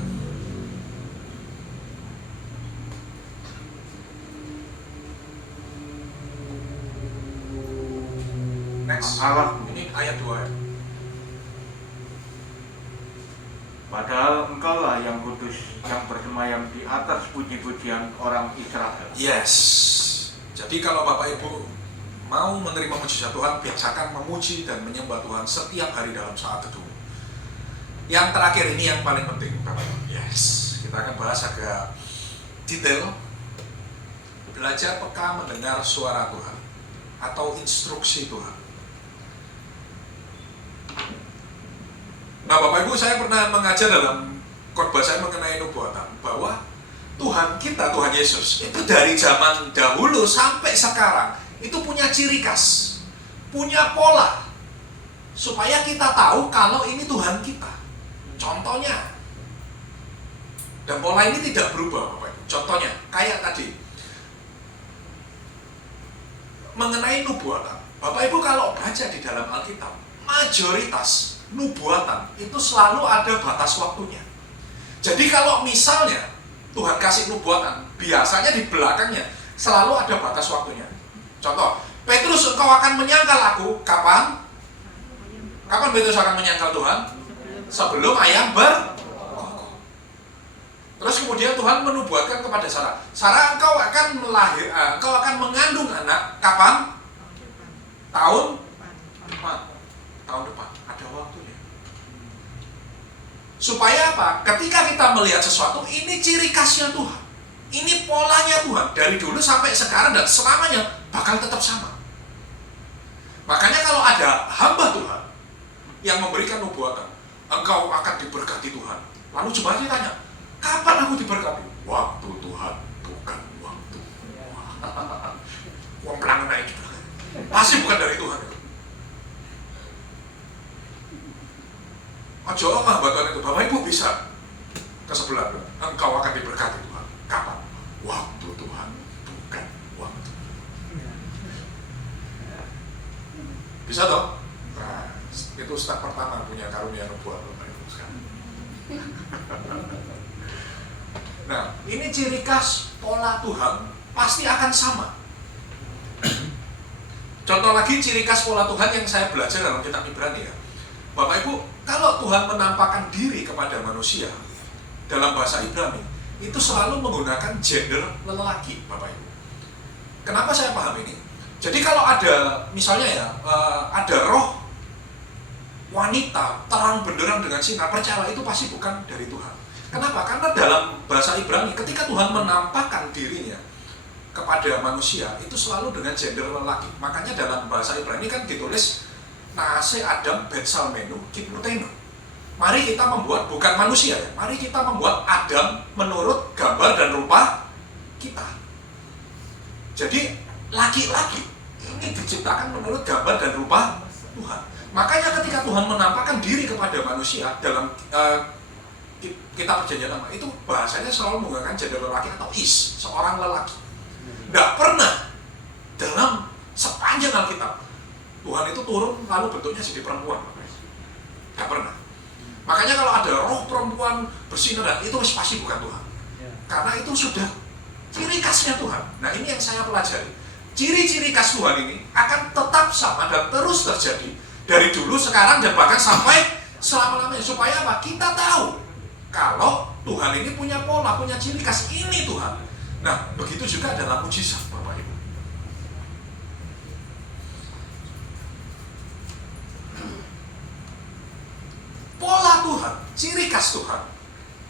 Next. Allah, ini ayat 2. padahal Engkaulah yang kudus, yang bersemayam di atas puji-pujian orang Israel. Yes. Jadi kalau Bapak Ibu mau menerima mujizat Tuhan, biasakan memuji dan menyembah Tuhan setiap hari dalam saat teduh. Yang terakhir ini yang paling penting, Bapak Ibu. Yes. Kita akan bahas agak detail. Belajar peka mendengar suara Tuhan atau instruksi Tuhan. Nah, Bapak Ibu, saya pernah mengajar dalam khotbah saya mengenai nubuatan bahwa Tuhan kita, Tuhan Yesus, itu dari zaman dahulu sampai sekarang itu punya ciri khas, punya pola, supaya kita tahu kalau ini Tuhan kita. Contohnya, dan pola ini tidak berubah, Bapak Ibu. Contohnya, kayak tadi mengenai nubuatan. Bapak Ibu kalau baca di dalam Alkitab, mayoritas nubuatan itu selalu ada batas waktunya. Jadi kalau misalnya Tuhan kasih nubuatan, biasanya di belakangnya selalu ada batas waktunya. Contoh, Petrus, engkau akan menyangkal aku. Kapan? Kapan Petrus akan menyangkal Tuhan? Sebelum ayam berkokok. Terus kemudian Tuhan menubuatkan kepada Sarah, Sarah, engkau akan mengandung anak. Kapan? Tahun depan. Ada waktunya. Supaya apa? apa? Ketika kita melihat sesuatu, ini ciri khasnya Tuhan. Ini polanya Tuhan. Dari dulu sampai sekarang dan selamanya bakal tetap sama. Makanya kalau ada hamba Tuhan yang memberikan nubuatan, engkau akan diberkati Tuhan. Lalu jemaatnya tanya, kapan aku diberkati? Waktu Tuhan, bukan waktu. Wong pelangen naik juga. Pasti bukan dari Tuhan itu. Ojo hamba itu, Bapak Ibu bisa ke sebelah, engkau akan diberkati Tuhan. Kapan? Waktu Tuhan, bukan waktu. Bisa toh? Nah, itu step pertama punya karunia nubuat Bapak Ibu sekarang. Nah, ini ciri khas pola Tuhan pasti akan sama. Contoh lagi ciri khas pola Tuhan yang saya belajar dalam kitab Ibrani ya. Bapak Ibu, kalau Tuhan menampakkan diri kepada manusia dalam bahasa Ibrani, itu selalu menggunakan gender lelaki, Bapak Ibu. Kenapa saya paham ini? Jadi kalau ada, misalnya ya, ada roh wanita terang benderang dengan sinar, percaya itu pasti bukan dari Tuhan. Kenapa? Karena dalam bahasa Ibrani, ketika Tuhan menampakkan dirinya kepada manusia, itu selalu dengan gender lelaki. Makanya dalam bahasa Ibrani kan ditulis Naase Adam Betsalmenu Kipnutenu. Mari kita membuat, bukan manusia ya, mari kita membuat Adam menurut gambar dan rupa kita. Jadi laki-laki ini diciptakan menurut gambar dan rupa Tuhan. Makanya ketika Tuhan menampakkan diri kepada manusia dalam kitab Perjanjian Lama, itu bahasanya selalu menggunakan gender lelaki atau is, seorang lelaki. Nggak pernah dalam sepanjang Alkitab Tuhan itu turun lalu bentuknya jadi perempuan. Nggak pernah. Makanya kalau ada roh perempuan bersinar, itu pasti bukan Tuhan. Karena itu sudah ciri khasnya Tuhan. Nah, ini yang saya pelajari. Ciri-ciri khas Tuhan ini akan tetap sama dan terus terjadi dari dulu, sekarang, dan bahkan sampai selama-lamanya. Supaya apa? Kita tahu kalau Tuhan ini punya pola, punya ciri khas, ini Tuhan. Nah, begitu juga dalam mujizat, Bapak Ibu. Pola Tuhan, ciri khas Tuhan,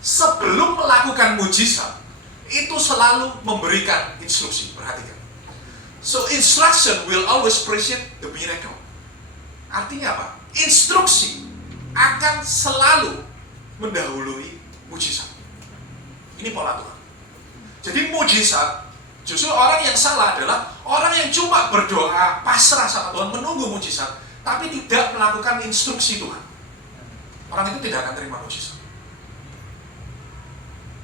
sebelum melakukan mujizat, itu selalu memberikan instruksi. Perhatikan. So, instruction will always precede the miracle. Artinya apa? Instruksi akan selalu mendahului mujizat. Ini pola Tuhan. Jadi mujizat, justru orang yang salah adalah orang yang cuma berdoa, pasrah sama Tuhan, menunggu mujizat, tapi tidak melakukan instruksi Tuhan. Orang itu tidak akan terima mujizat.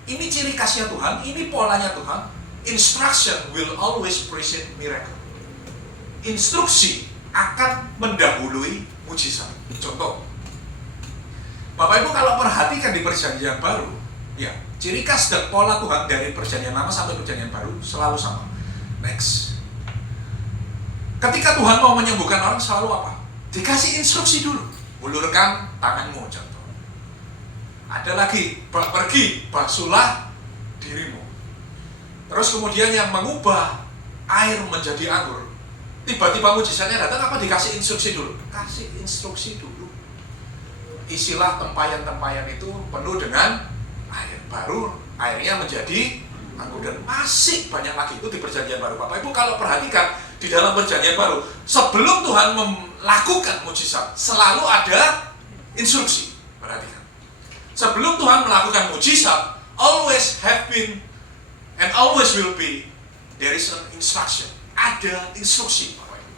Ini ciri khasnya Tuhan, ini polanya Tuhan. Instruction will always precede miracle. Instruksi akan mendahului mujizat. Contoh, Bapak Ibu kalau perhatikan di Perjanjian Baru, ya, ciri khas dan pola Tuhan dari Perjanjian Lama sampai Perjanjian Baru selalu sama. Next. Ketika Tuhan mau menyembuhkan orang selalu apa? Dikasih instruksi dulu. Ulurkan tanganmu, contoh. Ada lagi, pergi, basuhlah dirimu. Terus kemudian yang mengubah air menjadi anggur. Tiba-tiba mujizatnya datang, apa? Dikasih instruksi dulu. Kasih instruksi dulu. Isilah tempayan-tempayan itu penuh dengan air. Baru airnya menjadi anggur. Dan masih banyak lagi itu di Perjanjian Baru. Bapak Ibu kalau perhatikan di dalam Perjanjian Baru, sebelum Tuhan melakukan mujizat, selalu ada instruksi. Perhatikan. Sebelum Tuhan melakukan mujizat, always have been and always will be, there is an instruction. Ada instruksi, Bapak Ibu.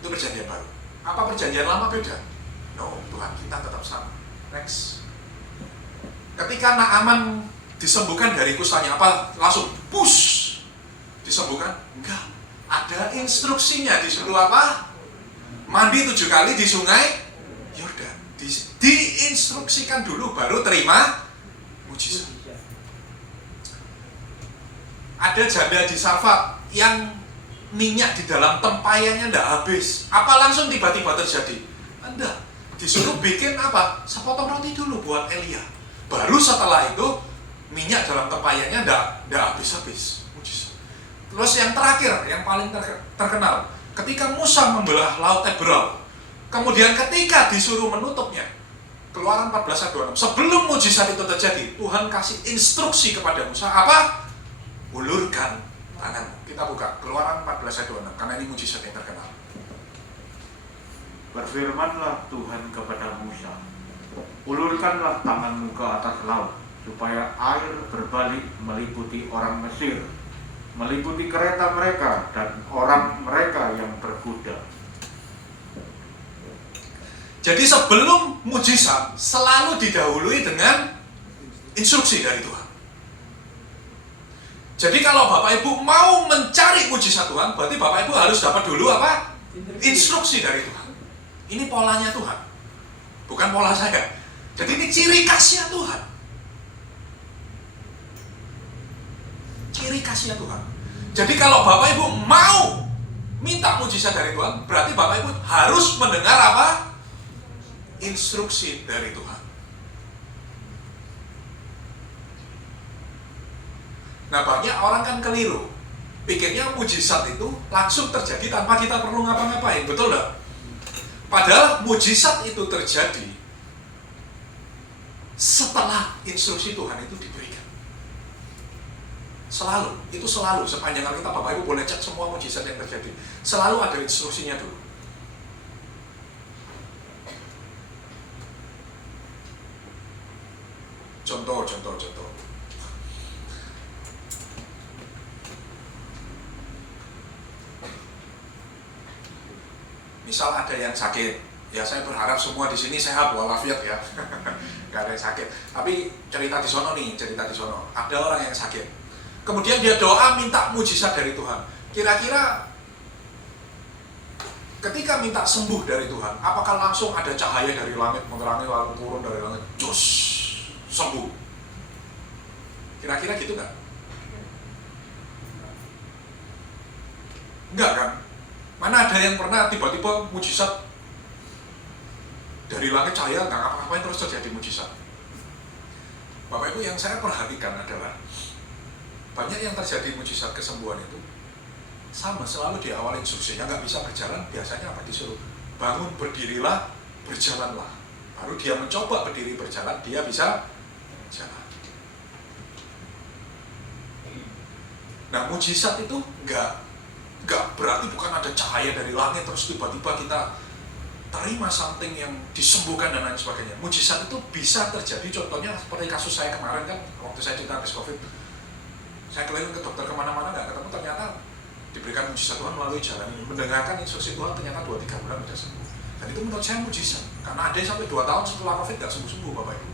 Itu Perjanjian Baru. Apa Perjanjian Lama beda? No, Tuhan kita tetap sama. Next. Ketika Naaman disembuhkan dari kustanya, apa? Langsung push disembuhkan? Enggak. Ada instruksinya, disuruh apa? Mandi 7 kali di sungai Yordan. Diinstruksikan dulu, baru terima mujizat. Ada janda di Sarfat yang minyak di dalam tempayannya tidak habis. Apa langsung tiba-tiba terjadi? Enggak. Disuruh bikin apa? Sepotong roti dulu buat Elia. Baru setelah itu minyak dalam tempayannya tidak habis-habis. Mujizat. Terus yang terakhir, yang paling terkenal, ketika Musa membelah Laut Ebrau, Kemudian ketika disuruh menutupnya, Keluaran 14 ayat 26, sebelum mujizat itu terjadi, Tuhan kasih instruksi kepada Musa, apa? Ulurkan tanganmu. Kita buka Keluaran 14 ayat 26, karena ini mujizat yang terkenal. Berfirmanlah Tuhan kepada Musa, ulurkanlah tanganmu ke atas laut, supaya air berbalik meliputi orang Mesir, meliputi kereta mereka dan orang mereka yang berkuda. Jadi sebelum mujizat selalu didahului dengan instruksi dari Tuhan. Jadi kalau Bapak Ibu mau mencari mujizat Tuhan, berarti Bapak Ibu harus dapat dulu apa? Instruksi dari Tuhan. Ini polanya Tuhan, bukan pola saya. Jadi ini ciri khasnya Tuhan. Ciri khasnya Tuhan. Jadi kalau Bapak Ibu mau minta mujizat dari Tuhan, berarti Bapak Ibu harus mendengar apa? Instruksi dari Tuhan. Nah, banyak orang kan keliru, pikirnya mujizat itu langsung terjadi tanpa kita perlu ngapa-ngapain, betul nggak? Padahal mujizat itu terjadi setelah instruksi Tuhan itu diberikan. Selalu, itu selalu, sepanjang kita Bapak Ibu boleh cek semua mujizat yang terjadi, selalu ada instruksinya dulu. Contoh. Misal ada yang sakit, ya saya berharap semua di sini sehat walafiat ya, nggak ada yang sakit. Tapi cerita di sono, ada orang yang sakit. Kemudian dia doa minta mujizat dari Tuhan. Kira-kira ketika minta sembuh dari Tuhan, apakah langsung ada cahaya dari langit menerangi lalu turun dari langit, cus, sembuh? Kira-kira gitu nggak? Enggak kan? Mana ada yang pernah tiba-tiba mujizat dari langit cahaya, nggak ngapa-ngapain terus terjadi mujizat? Bapak Ibu, yang saya perhatikan adalah banyak yang terjadi mujizat kesembuhan itu sama, selalu diawali instruksinya, nggak bisa berjalan, biasanya apa? Disuruh bangun, berdirilah, berjalanlah. Baru dia mencoba berdiri berjalan, dia bisa jalan. Nah, mujizat itu nggak berarti bukan ada cahaya dari langit terus tiba-tiba kita terima something yang disembuhkan dan lain sebagainya. Mujizat itu bisa terjadi, contohnya seperti kasus saya kemarin kan, waktu saya cerita habis COVID, saya keliling ke dokter kemana-mana nggak ketemu, ternyata diberikan mujizat Tuhan melalui jalan ini, mendengarkan instruksi Tuhan, ternyata 2-3 bulan sudah sembuh. Dan itu menurut saya mujizat, karena ada yang sampai 2 tahun setelah COVID nggak sembuh-sembuh Bapak Ibu.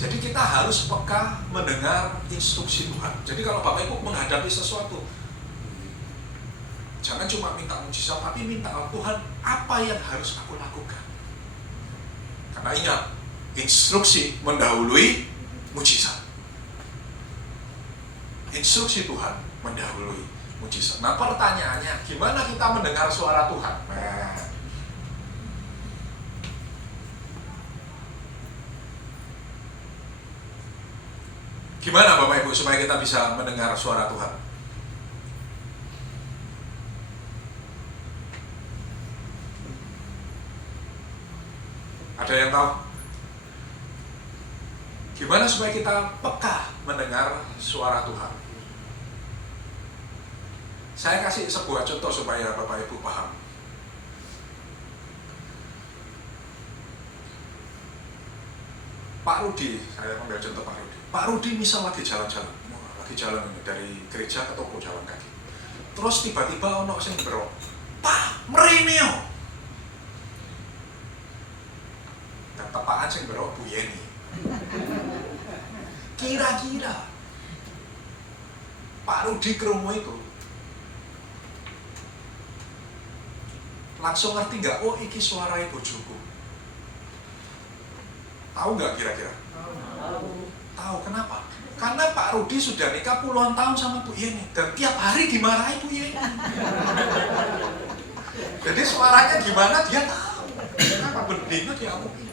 Jadi kita harus peka mendengar instruksi Tuhan. Jadi kalau Bapak Ibu menghadapi sesuatu, jangan cuma minta mujizat, tapi minta Tuhan, apa yang harus aku lakukan? Karena ingat, instruksi mendahului mujizat. Instruksi Tuhan mendahului mujizat. Nah, pertanyaannya, gimana kita mendengar suara Tuhan? Nah, gimana Bapak Ibu supaya kita bisa mendengar suara Tuhan? Ada yang tahu? Gimana supaya kita peka mendengar suara Tuhan? Saya kasih sebuah contoh supaya Bapak Ibu paham. Pak Rudi, saya ambil contoh Pak Rudi. Pak Rudi misal lagi jalan-jalan ini dari gereja ke toko jalan kaki. Terus tiba-tiba ono sing berok, "Pak, mrene yo." Dan tepaan sing berok Bu Yeni. Kira-kira Pak Rudi krungu itu langsung ngerti nggak? Oh, iki suara bojoku. Tahu nggak kira-kira? Tahu. Kenapa? Karena Pak Rudi sudah nikah puluhan tahun sama Bu Yeni dan tiap hari dimarahi Bu Yeni. Jadi suaranya gimana dia tahu. Kenapa bendino dia omongin?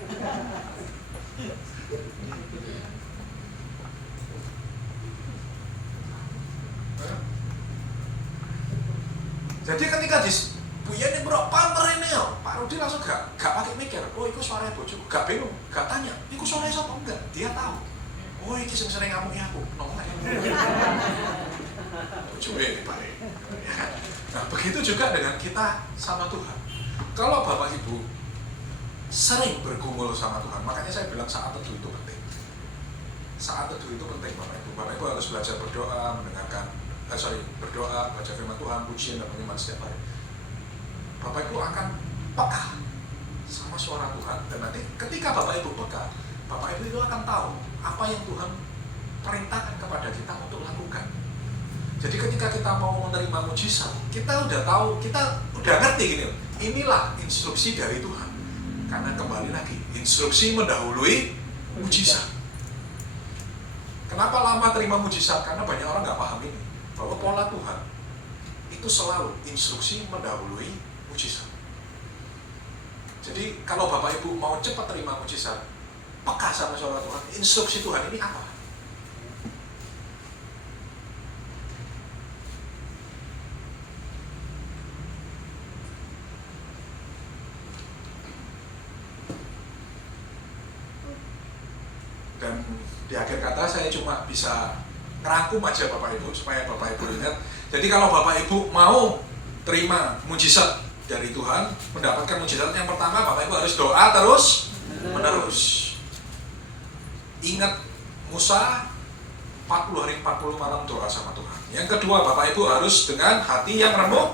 Jadi ketika Buyane bro panter ini yo. Pak Rudi langsung gak pakai mikir, oh itu suaranya bojoku, gak bingung, gak tanya, itu suaranya siapa? Enggak, dia tahu. Oh ini sing sering ngamuki aku, nongol ya. Bojoke dibalik. Nah begitu juga dengan kita sama Tuhan. Kalau Bapak Ibu sering bergumul sama Tuhan, makanya saya bilang saat teduh itu penting. Saat teduh itu penting Bapak Ibu. Bapak Ibu harus belajar berdoa, berdoa, baca firman Tuhan, pujian dan penyembahan setiap hari. Bapak Ibu akan peka sama suara Tuhan, dan nanti ketika Bapak Ibu peka, Bapak Ibu itu akan tahu apa yang Tuhan perintahkan kepada kita untuk lakukan. Jadi ketika kita mau menerima mujizat, kita udah tahu, kita udah ngerti gini, inilah instruksi dari Tuhan. Karena kembali lagi, instruksi mendahului mujizat. Kenapa lama terima mujizat? Karena banyak orang nggak paham ini, bahwa pola Tuhan itu selalu instruksi mendahului mujizat. Jadi kalau Bapak Ibu mau cepat terima mujizat, peka sama suara Tuhan, instruksi Tuhan ini apa? Dan di akhir kata saya cuma bisa ngerangkum aja Bapak Ibu supaya Bapak Ibu ingat. Jadi kalau Bapak Ibu mau terima mujizat dari Tuhan, mendapatkan mujizat yang pertama, Bapak Ibu harus doa terus menerus. Ingat Musa 40 hari 40 malam doa sama Tuhan. Yang kedua, Bapak Ibu harus dengan hati yang remuk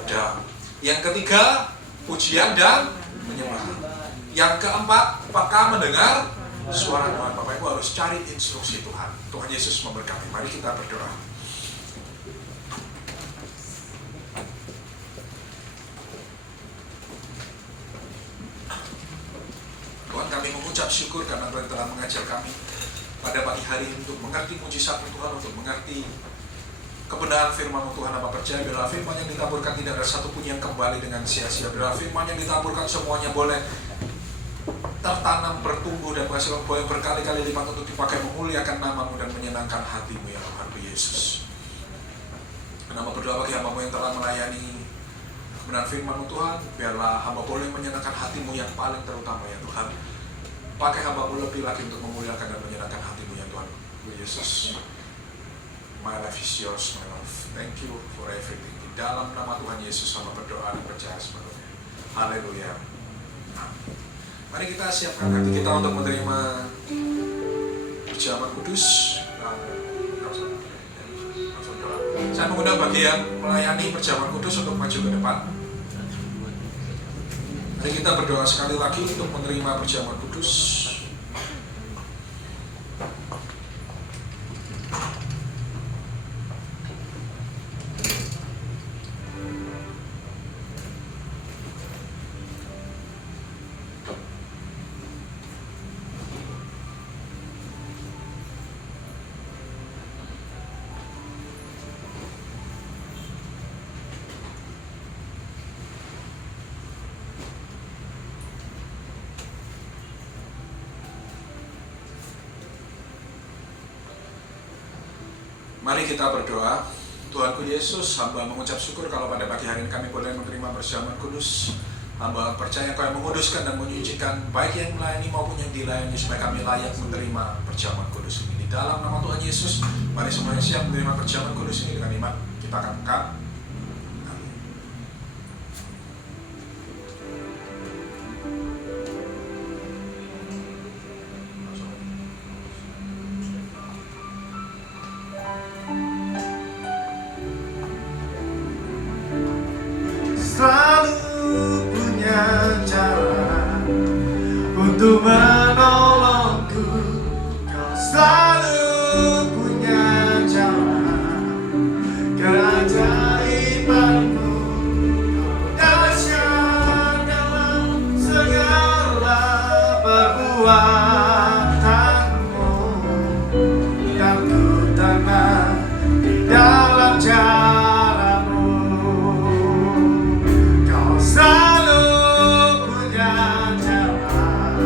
redam. Yang ketiga, pujian dan penyembahan. Yang keempat, peka mendengar suara Tuhan. Bapak Ibu harus cari instruksi Tuhan. Tuhan Yesus memberkati. Mari kita berdoa. Tuhan, kami mengucap syukur karena Tuhan telah mengajar kami pada pagi hari ini untuk mengerti mujizat Tuhan, untuk mengerti kebenaran firman Tuhan. Apa percaya bila firman yang ditaburkan tidak ada satupun yang kembali dengan sia-sia. Bila firman yang ditaburkan semuanya boleh tertanam, bertumbuh dan menghasilkan buah yang berkali-kali lipat untuk dipakai memuliakan nama-Mu dan menyenangkan hati-Mu ya Tuhan Yesus. Nama berdoa bagi hamba-Mu yang telah melayani kebenaran firman-Mu Tuhan, biarlah hamba boleh menyenangkan hati-Mu yang paling terutama ya Tuhan. Pakai hamba-Mu lebih lagi untuk memuliakan dan menyenangkan hati-Mu ya Tuhan Yesus. My life is yours, my love. Thank you for everything. Di dalam nama Tuhan Yesus hamba berdoa dan percaya sepenuhnya. Haleluya. Mari kita siapkan hati kita untuk menerima perjamuan kudus. Saya mengundang bagi yang melayani perjamuan kudus untuk maju ke depan. Mari kita berdoa sekali lagi untuk menerima perjamuan kudus. Mari kita berdoa. Tuhanku Yesus, hamba mengucap syukur kalau pada pagi hari ini kami boleh menerima perjamuan kudus. Hamba percaya Kau yang menguduskan dan menyucikan baik yang melayani maupun yang dilayani supaya kami layak menerima perjamuan kudus ini. Di dalam nama Tuhan Yesus, mari semuanya siap menerima perjamuan kudus ini dengan iman. Kita akan buka. Selalu punya cara untuk menolongku. Kau selalu punya cara, keajaibanmu dahsyat dalam segala perbuatanmu, dan ku tenang di dalam jaramu. Selalu punya cara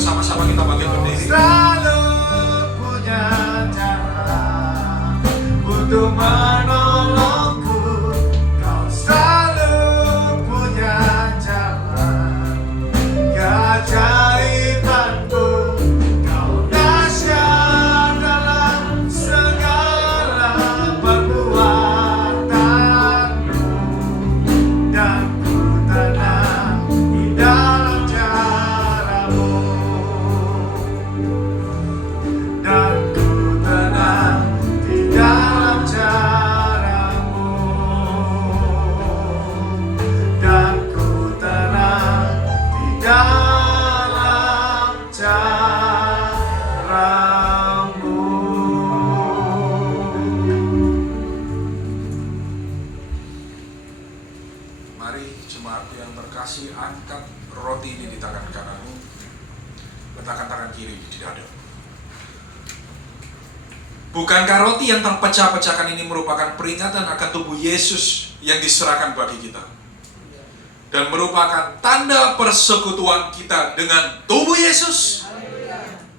bersama-sama kita bangkit berdiri. Selalu punya cara untuk menolongku. Kau selalu punya jalan keajaibanmu. Kau dahsyat dalam segala perbuatanmu, dan ku tenang di dalam caramu. Dan ku tenang di dalam caramu. Dan ku tenang di dalam caramu. Mari jemaat yang terkasih, angkat roti ini di tangan kananmu, letakkan tangan kiri di dada. Bukankah roti yang terpecah-pecahkan ini merupakan peringatan akan tubuh Yesus yang diserahkan bagi kita, dan merupakan tanda persekutuan kita dengan tubuh Yesus?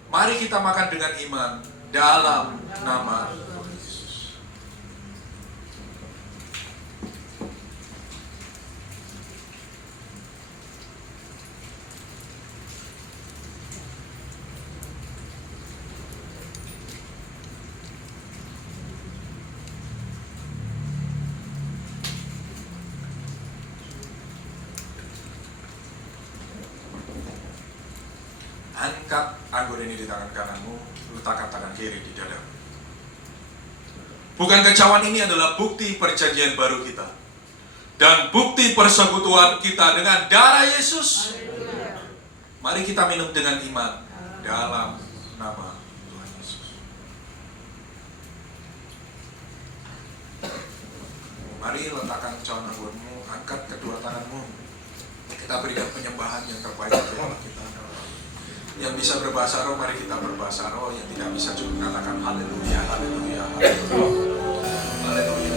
Mari kita makan dengan iman dalam nama Tuhan Yesus. Angkat anggur ini di tangan kananmu, letakkan tangan kiri di dada. Bukan kecawan ini adalah bukti perjanjian baru kita dan bukti persekutuan kita dengan darah Yesus. Mari kita minum dengan iman dalam nama Tuhan Yesus. Mari letakkan cawan anggurmu, angkat kedua tanganmu. Kita berikan penyembahan yang terbaik bagi Allah kita. Yang bisa berbahasa roh, mari kita berbahasa roh. Yang tidak bisa cukup katakan haleluya, haleluya, haleluya. Haleluya.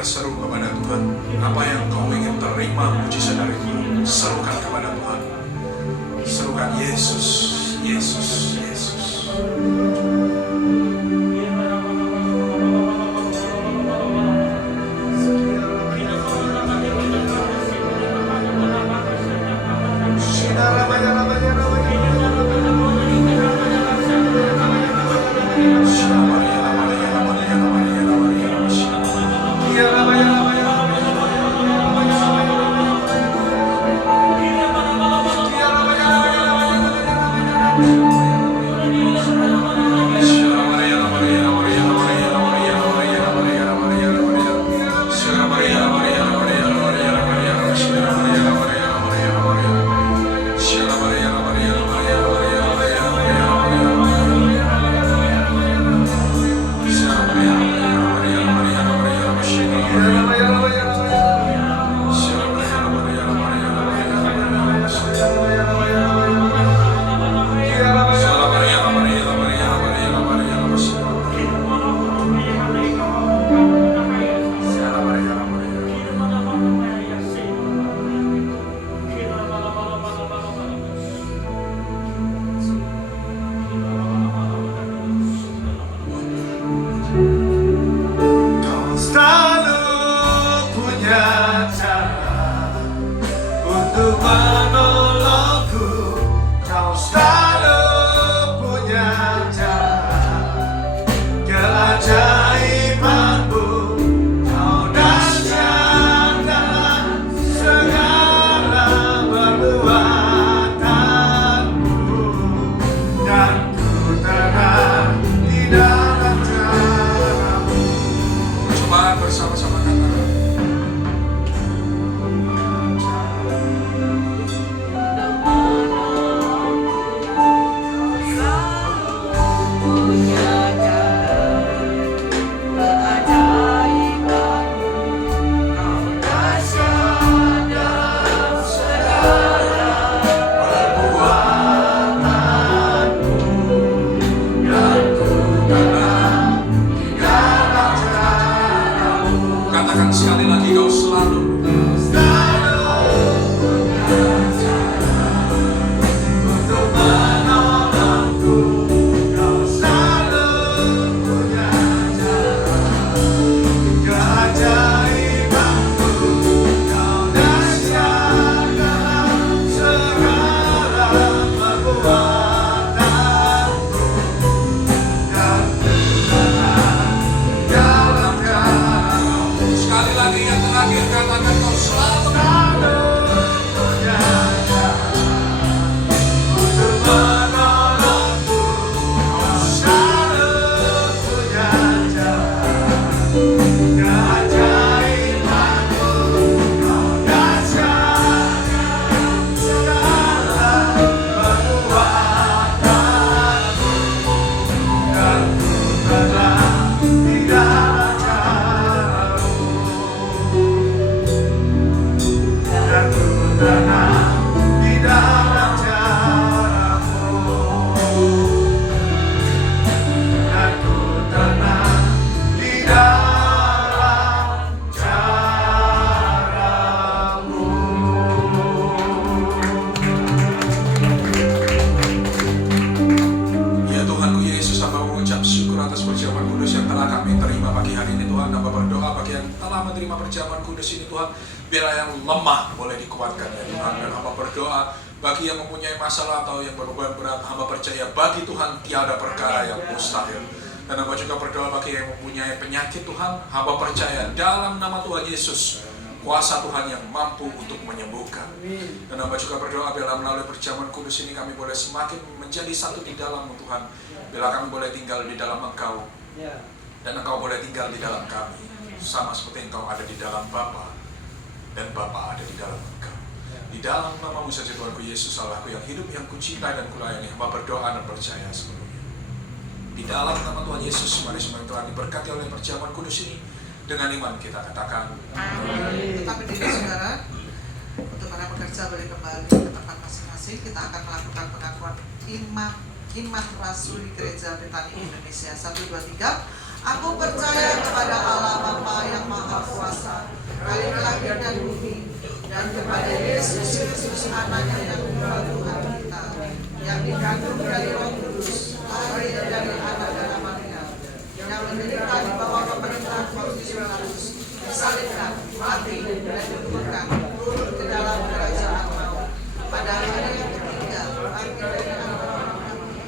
berseru kepada Tuhan. Apa yang kau ingin terima mujizat dari Tuhan, serukan kepada Tuhan. Serukan Yesus, Yesus, Yesus. Kuasa Tuhan yang mampu untuk menyembuhkan. Dan hamba juga berdoa bila melalui perjamuan kudus ini kami boleh semakin menjadi satu di dalam Tuhan. Bila kami boleh tinggal di dalam Engkau dan Engkau boleh tinggal di dalam kami, sama seperti Engkau ada di dalam Bapa dan Bapa ada di dalam Engkau. Di dalam nama-Mu saja Tuhanku Yesus, Allahku yang hidup, yang kucintai dan kulayani, hamba berdoa dan percaya sepenuhnya. Di dalam nama Tuhan Yesus, mari semua yang telah diberkati oleh perjamuan kudus ini, dengan iman kita katakan amin. Tetap berdiri saudara. Untuk para pekerja boleh kembali ke tempat masing-masing. Kita akan melakukan pengakuan iman Rasuli Gereja Betani Indonesia. 1, 2, 3. Aku percaya kepada Allah Bapa yang Maha Kuasa, Kali langit dan bumi, dan kepada Yesus Kristus anaknya yang adalah Tuhan kita, yang dikandung dari Roh Kudus, lahir dari anak darah Maria, yang menderita di bawah pemerintahan Pontius Pilatus, disalibkan, mati, dan dikuburkan, turun ke dalam kerajaan maut. Pada hari yang ketiga, bangkit dari antara orang mati,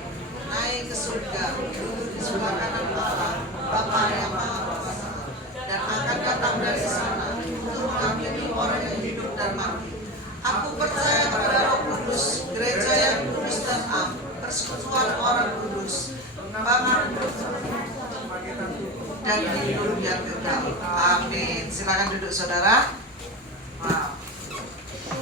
naik ke surga, duduk di sebelah kanan Allah, Bapa yang Maha Kuasa, dan akan datang dari sana untuk menghakimi orang yang hidup dan mati. Aku percaya kepada Roh Kudus, gereja yang kudus dan am, persekutuan orang kudus, pengembangan dan hidup yang kekal. Amin. Silakan duduk saudara.